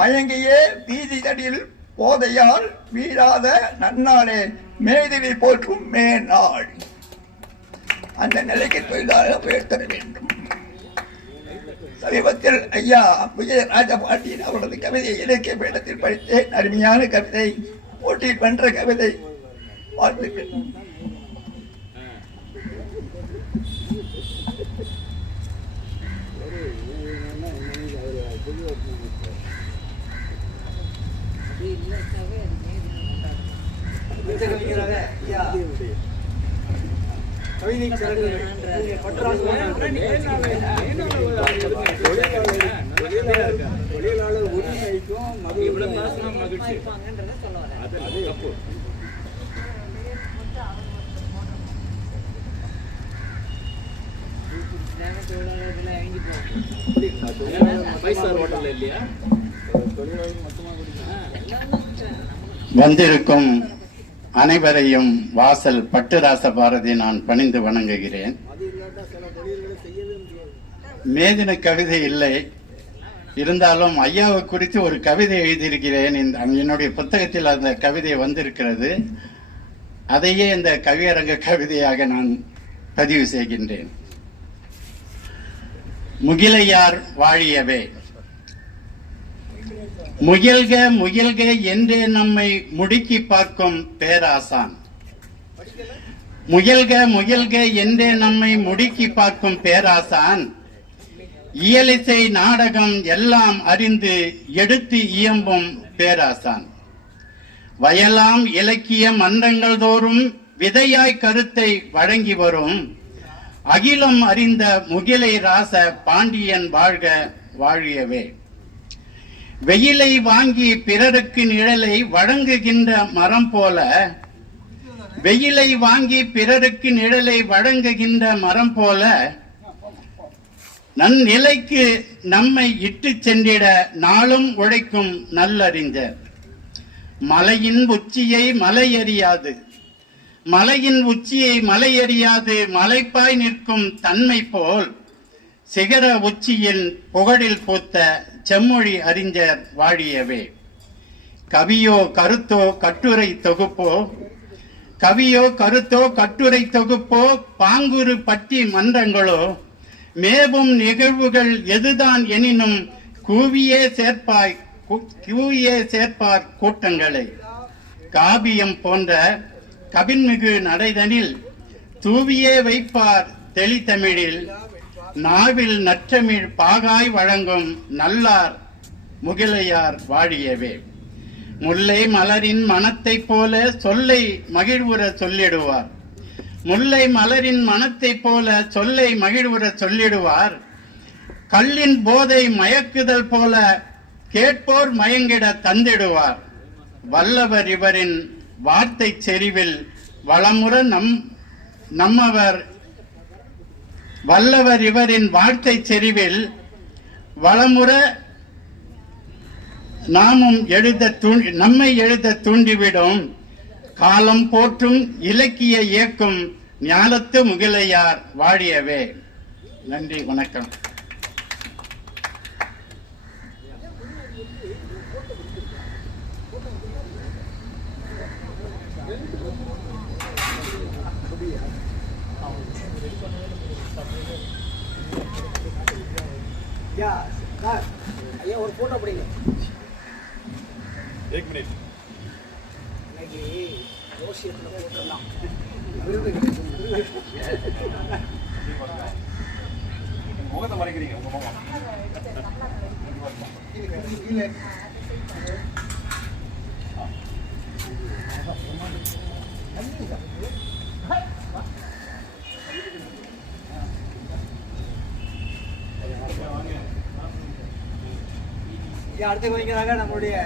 மயங்கியே வீதிகளில் போதையால் வீழாத நன்னாளே மேதினி போற்றும் மேனாள். அந்த நிலைக்கு தொழிலாளர் உயர்த்தர வேண்டும். சமீபத்தில் ஐயா விஜயராஜ பாண்டியன் அவரது கவிதை இலக்கிய பீடத்தில் படித்தேன். அருமையான கவிதை, போட்டியில் வென்ற கவிதை. வாழ்த்துக்கள். தொழிலாளர் உரிமைக்கும் மகிழ்ச்சி வந்திருக்கும் அனைவரையும் வாசல் பட்டுராச பாரதி நான் பணிந்து வணங்குகிறேன். மேதின கவிதை இல்லை, இருந்தாலும் ஐயாவை குறித்து ஒரு கவிதை எழுதியிருக்கிறேன். என்னுடைய புத்தகத்தில் அந்த கவிதை வந்திருக்கிறது. அதையே இந்த கவியரங்க கவிதையாக நான் பதிவு செய்கின்றேன். முகிலையார் வாழியவே. முயல்க முயல்க என்றே நம்மை முடுக்கி பார்க்கும் பேராசான். முயல்க முயல்க என்றே நம்மை முடுக்கி பார்க்கும் பேராசான், இயலிசை நாடகம் எல்லாம் அறிந்து எடுத்து இயம்பும் பேராசான். வயலாம் இலக்கிய மன்றங்கள் தோறும் விதையாய் கருத்தை வழங்கி வரும் அகிலம் அறிந்த முகிலை ராச பாண்டியன் வாழ்க வாழியவே. வெயிலை வாங்கி பிறருக்கு நிழலை வழங்குகின்ற மரம் போல, வெயிலை வாங்கி பிறருக்கு நிழலை வழங்குகின்ற மரம் போல, நன்னிலைக்கு நம்மை இட்டு சென்றிட நாளும் உழைக்கும் நல்லறிஞர். மலையின் உச்சியை மலையறியாது, மலையின் உச்சியை மலையறியாது மலைப்பாய் நிற்கும் தன்மை போல், சிகர உச்சியின் புகழில் பூத்த செம்மொழி அறிஞர் வாழியவே. கவியோ கருத்தோ கட்டுரை தொகுப்போ, கவியோ கருத்தோ கட்டுரை தொகுப்போ, பாங்குரு பட்டி மன்றங்களோ, மேவும் நிகழ்வுகள் எதுதான் எனினும் கூவியே சேர்ப்பார் கூட்டங்களை. காவியம் போன்ற கவின்மிகு நடைதனில் தூவியே வைப்பார் தெளித்தமிழில், நாவில் நற்றமிழ் பாகாய் வழங்கும் நல்லார் முகிலையார் வாழியவே. முல்லை மலரின் மனத்தை போல சொல்லை மகிழ்வுற சொல்லிடுவார், முல்லை மலரின் மனத்தை போல சொல்லை மகிழ்வுற சொல்லிடுவார். கல்லின் போதை மயக்குதல் போல கேட்போர் மயங்கிட தந்திடுவார். வல்லவர் இவரின் வார்த்தை செறிவில் வளமுற நம்மவர், வல்லவர் இவரின் வார்த்தை செறிவில் வளமுற நாமும் நம்மை எழுத தூண்டிவிடும். காலம் போற்றும் இலக்கிய இயக்கும் ஞாலத்து முகிலையார் வாழியவே. நன்றி, வணக்கம். ஐயா ஒரு போட்டோ பிடிங்க. एक मिनट. இன்னைக்கு ஜோசியத்துல போட்டலாம் முகத்தை மறைக்கிறீங்க உங்க மாமா. அடுத்து கொஞ்சம் நம்மளுடைய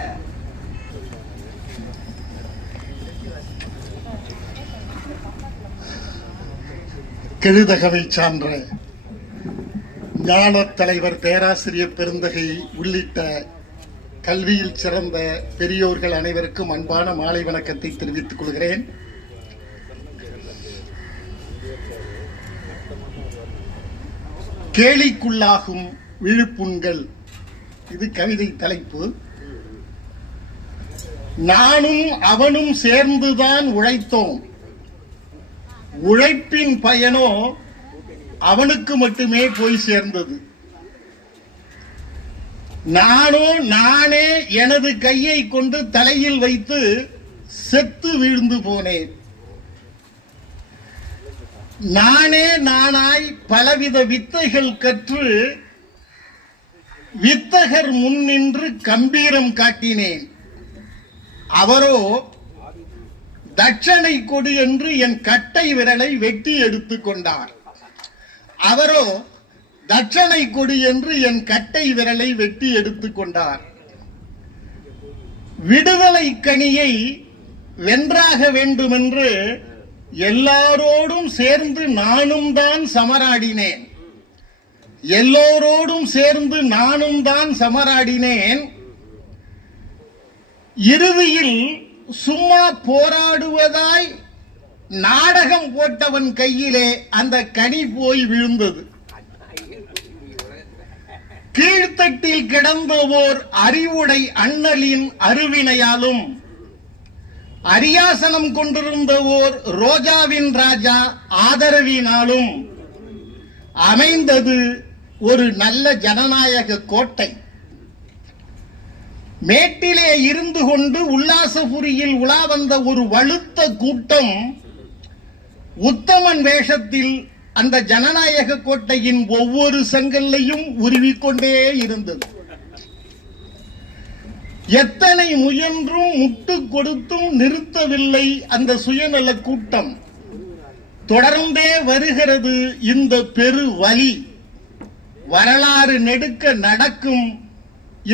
கெழுதகவை சான்ற ஞான தலைவர் பேராசிரியர் பெருந்தகை உள்ளிட்ட கல்வியில் சிறந்த பெரியோர்கள் அனைவருக்கும் அன்பான மாலை வணக்கத்தை தெரிவித்துக் கொள்கிறேன். கேலிக்குள்ளாகும் விழுப்புண்கள், இது கவிதை தலைப்பு. நானும் அவனும் சேர்ந்துதான் உழைத்தோம், உழைப்பின் பயனோ அவனுக்கு மட்டுமே போய் சேர்ந்தது. நானே எனது கையை கொண்டு தலையில் வைத்து செத்து வீழ்ந்து போனேன். நானாய் பலவித வித்தைகள் கற்று வித்தகர் முன்னின்று கம்பீரம் காட்டினேன். அவரோ தட்சணை கொடு என்று என் கட்டை விரலை வெட்டி எடுத்துக் கொண்டார். தட்சணை கொடு என்று என் கட்டை விரலை வெட்டி எடுத்துக் கொண்டார். விடுதலை கனியை வென்றாக வேண்டும் என்று எல்லாரோடும் சேர்ந்து நானும் தான் சமராடினேன். இறுதியில் சும்மா போராடுவதாய் நாடகம் போட்டவன் கையிலே அந்த கனி போய் விழுந்தது. கீழ்த்தட்டில் கிடந்தவோர் அறிவுடை அண்ணலின் அருவினையாலும் அரியாசனம் கொண்டிருந்தவோர் ரோஜாவின் ராஜா ஆதரவினாலும் அமைந்தது ஒரு நல்ல ஜனநாயக கோட்டை. மேட்டிலே இருந்து கொண்டு உல்லாசபுரியில் உலா வந்த ஒரு வலுத்த கூட்டம் உத்தமன் வேஷத்தில் அந்த ஜனநாயக கோட்டையின் ஒவ்வொரு செங்கல்லையும் உருவிக்கொண்டே இருந்தது. எத்தனை முயன்றும் முட்டு கொடுத்தும் நிறுத்தவில்லை அந்த சுயநல கூட்டம். தொடர்ந்தே வருகிறது இந்த பெரு வலி. வரலாறு நெடுக்க நடக்கும்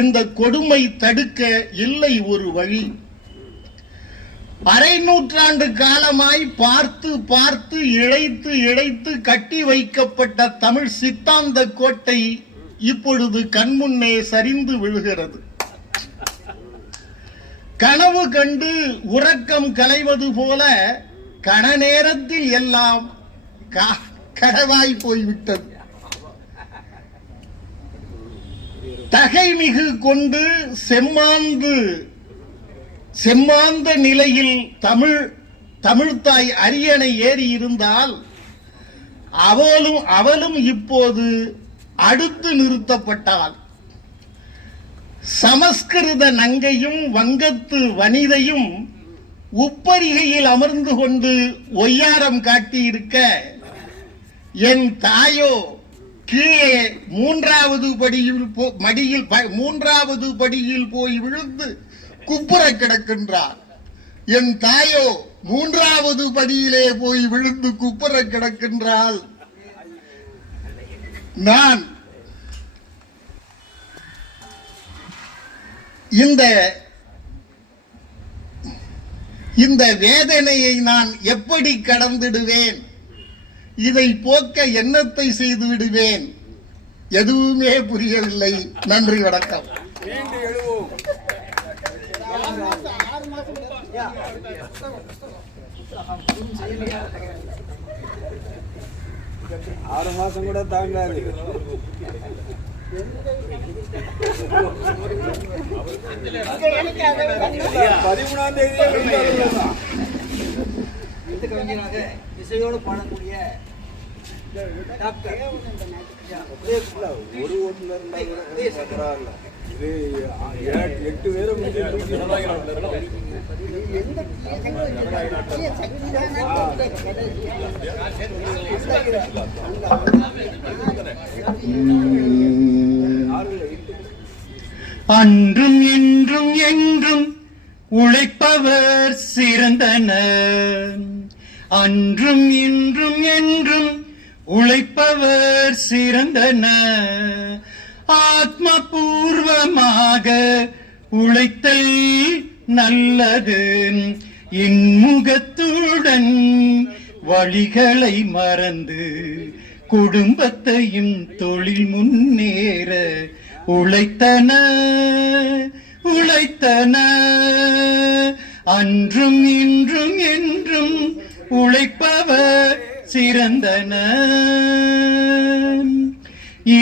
இந்த கொடுமை தடுக்க இல்லை ஒரு வழி. அரை நூற்றாண்டு காலமாய் பார்த்து பார்த்து இழைத்து கட்டி வைக்கப்பட்ட தமிழ் சித்தாந்த கோட்டை இப்பொழுது கண்முன்னே சரிந்து விழுகிறது. கனவு கண்டு உறக்கம் கலைவது போல கண நேரத்தில் எல்லாம் கடவாய் போய்விட்டது. தகைமிகு கொண்டு செம்மாந்த நிலையில் தமிழ்த்தாய் அரியணை ஏறி இருந்தால் அவளும் இப்போது அடுத்து நிறுத்தப்பட்டாள். சமஸ்கிருத நங்கையும் வங்கத்து வனிதையும் உப்பரிகையில் அமர்ந்து கொண்டு ஒய்யாரம் காட்டியிருக்க என் தாயோ கீழே மூன்றாவது படியில் போய் விழுந்து குப்புற கிடக்கின்றார். என் தாயோ மூன்றாவது படியிலே போய் விழுந்து குப்புற கிடக்கின்றாள். நான் இந்த வேதனையை நான் எப்படி கடந்திடுவேன்? இதை போக்க என்னத்தை செய்து விடுவேன்? எதுவுமே புரியவில்லை. நன்றி, வணக்கம். 6 மாசம் கூட தாங்காது. பதிமூணாம் தேதி கவிஞராக இசையோடு பாடக்கூடிய டாக்டர் ஒரு ஓட்டுல இருந்தா இது 8 பேரும் அன்றும் என்றும் என்றும் உழைப்பவர் சிறந்தனர். அன்றும் என்றும் என்றும் உழைப்பவர் சிறந்தனர். ஆத்மபூர்வமாக உழைத்தல் நல்லது. இன்முகத்துடன் வழிகளை மறந்து குடும்பத்தையும் தொழில் முன்னேற உழைத்தன. அன்றும் இன்றும் என்றும் உழைப்பவர் சிறந்தன.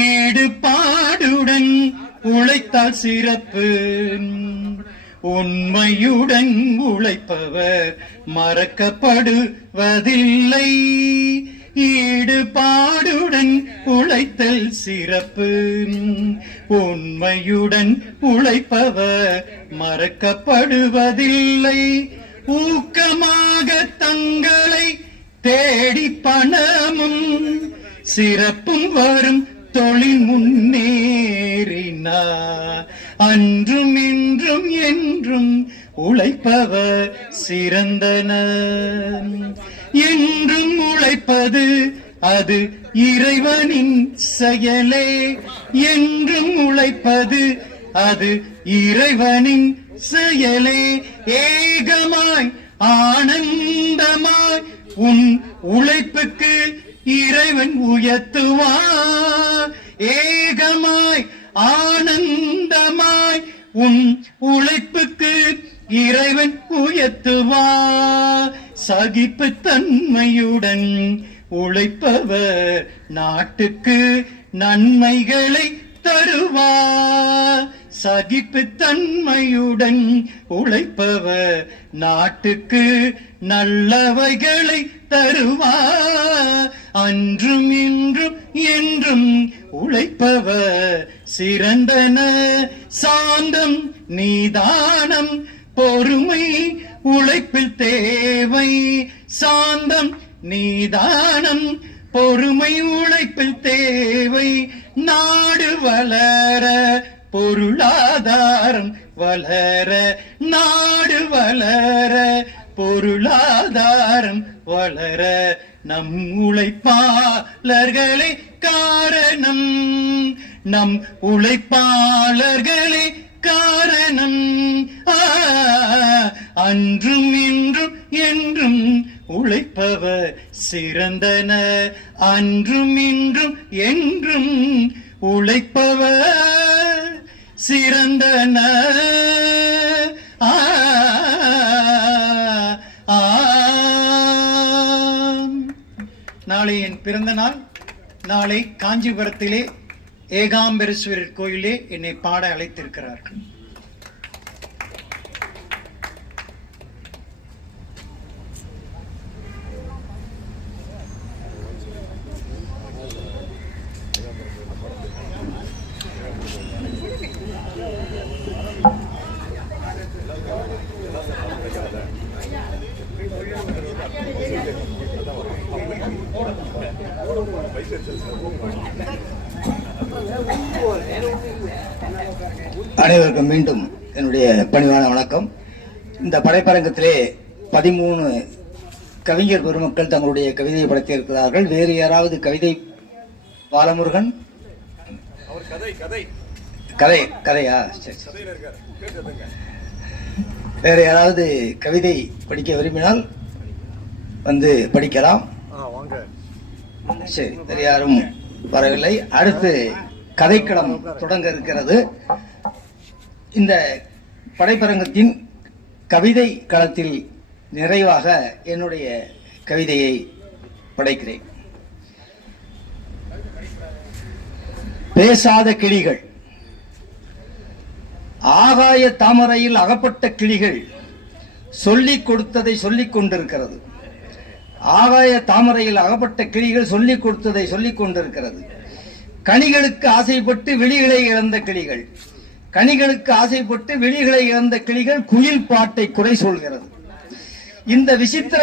ஈடுபாடுடன் உழைத்தால் சிறப்பு. உண்மையுடன் உழைப்பவர் மறக்கப்படுவதில்லை. ஈடுபாடுடன் உழைத்தல் சிறப்பு. உண்மையுடன் உழைப்பவர் மறக்கப்படுவதில்லை. ஊக்கமாக தங்களை தேடி பணமும் சிறப்பும் வரும் தொழில் முன்னேறினார். அன்றும் இன்றும் என்றும் உழைப்பவர் சிறந்தனர். என்றும் உழைப்பது அது இறைவனின் செயலே. என்றும் உழைப்பது அது இறைவனின் செயலே. ஏகமாய் ஆனந்தமாய் உன் உழைப்புக்கு இறைவன் உயர்த்துவார். ஏகமாய் ஆனந்தமாய் உன் உழைப்புக்கு இறைவன் உயர்த்துவார். சகிப்புத்தன்மையுடன் உழைப்பவர் நாட்டுக்கு நன்மைகளை தருவார். சகிப்புத்தன்மையுடன் உழைப்பவர் நாட்டுக்கு நல்லவைகளை தருவார். அன்றும் இன்றும் என்றும் உழைப்பவர் சிறந்தனர். சாந்தம் நீதானம் பொறுமை உழைப்பில் தேவை. சாந்தம் நீதானம் பொறுமை உழைப்பில் தேவை. நாடு வளர பொருளாதாரம் வளர. நாடு வளர பொருளாதாரம் வளர நம் உழைப்பாளர்களே காரணம். நம் உழைப்பாளர்களே காரணம். அன்றும் இன்றும் என்றும் உழைப்பவர் சிறந்தனர். அன்றும் இன்றும் என்றும் உழைப்பவர் சிறந்தனர். நாளை என் பிறந்த நாள். நாளை காஞ்சிபுரத்திலே ஏகாம்பரேஸ்வரர் கோயிலே என்னை பாட அழைத்திருக்கிறார்கள். அனைவருக்கும் மீண்டும் என்னுடைய பணிவான வணக்கம். இந்த படைப்பரங்கத்திலே 13 கவிஞர் பெருமக்கள் தங்களுடைய கவிதையை படைத்திருக்கிறார்கள். வேறு யாராவது கவிதை? பாலமுருகன் கதையா? வேற யாராவது கவிதை படிக்க விரும்பினால் வந்து படிக்கலாம். சரி, வேறு யாரும் வரவில்லை. அடுத்து கதைக்களம் தொடங்க இருக்கிறது. இந்த படைப்பரங்கத்தின் கவிதை களத்தில் நிறைவாக என்னுடைய கவிதையை படைக்கிறேன். பேசாத கிளிகள். ஆகாய தாமரையில் அகப்பட்ட கிளிகள் சொல்லிக் கொடுத்ததை சொல்லிக் கொண்டிருக்கிறது. ஆகாய தாமரையில் அகப்பட்ட கிளிகள் சொல்லிக் கொடுத்ததை சொல்லிக் கொண்டிருக்கிறது. கனிகளுக்கு ஆசைப்பட்டு விழிகளை இழந்த கிளிகள். கனிகளுக்கு ஆசைப்பட்டு விழிகளை இழந்த கிளிகள் குயில் பாட்டை குறை சொல்கிறது. இந்த விசித்திர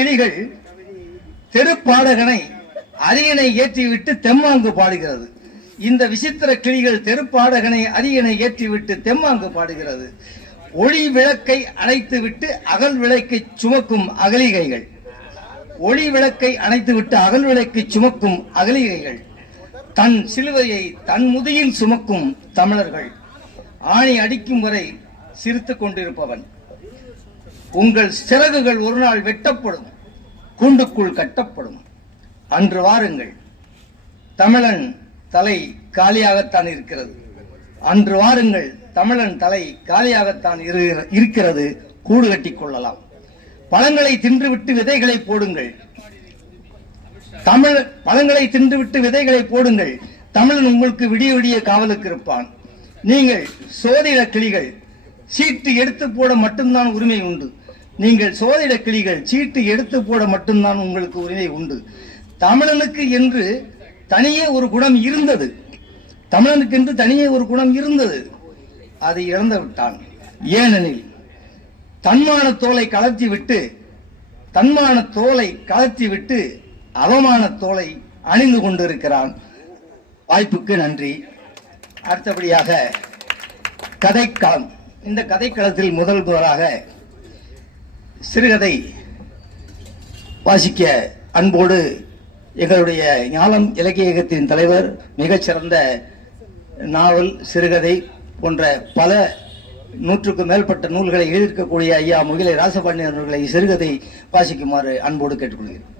கிளிகள் தெருப்பாடகனை அரியணை ஏற்றிவிட்டு தெம்மாங்கு பாடுகிறது. இந்த விசித்திர கிளிகள் தெருப்பாடகனை அரியணை ஏற்றிவிட்டு தெம்மாங்கு பாடுகிறது. ஒளி விளக்கை அணைத்துவிட்டு அகல் விளக்கை சுமக்கும் அகலிகைகள். ஒளி விளக்கை அணைத்துவிட்டு அகல் விளக்கை சுமக்கும் அகலிகைகள். தன் சிலுவையை தன் முதுகில் சுமக்கும் தமிழர்கள். ஆணி அடிக்கும் வரை சிரித்துக் கொண்டிருப்பவன். உங்கள் சிறகுகள் ஒரு நாள் வெட்டப்படும், கூண்டுக்குள் கட்டப்படும். அன்று வாருங்கள், தமிழன் தலை காலியாகத்தான் இருக்கிறது. அன்று வாருங்கள், தமிழன் தலை காலியாகத்தான் இருக்கிறது. கூடு கட்டிக் கொள்ளலாம். பழங்களை தின்றுவிட்டு விதைகளை போடுங்கள். பழங்களை தின்றுவிட்டு விதைகளை போடுங்கள். தமிழன் உங்களுக்கு விடிய விடிய காவலுக்கு இருப்பான். நீங்கள் சோதிட கிளிகள். சீட்டு எடுத்து போட மட்டும்தான் உரிமை உண்டு. நீங்கள் சோதிட கிளிகள், சீட்டு எடுத்து போட மட்டும்தான் உங்களுக்கு உரிமை உண்டு. தமிழனுக்கு என்று தனியே ஒரு குணம் இருந்தது, தமிழனுக்கு என்று தனியே ஒரு குணம் இருந்தது, அதை இழந்து விட்டான். ஏனெனில் தன்மான தோலை கலத்தி விட்டு அவமான தோலை அணிந்து கொண்டிருக்கிறான். வாய்ப்புக்கு நன்றி. அடுத்தபடியாக கதைக்களம். இந்த கதைக்களத்தில் முதலாக சிறுகதை வாசிக்க அன்போடு எங்களுடைய ஞானம் இலக்கிய இயக்கத்தின் தலைவர், மிகச்சிறந்த நாவல், சிறுகதை போன்ற பல 100க்கும் மேற்பட்ட நூல்களை எழுதியிருக்கக்கூடிய ஐயா முகிலை ராசபாண்டியன் அவர்களை சிறுகதை வாசிக்குமாறு அன்போடு கேட்டுக்கொள்கிறேன்.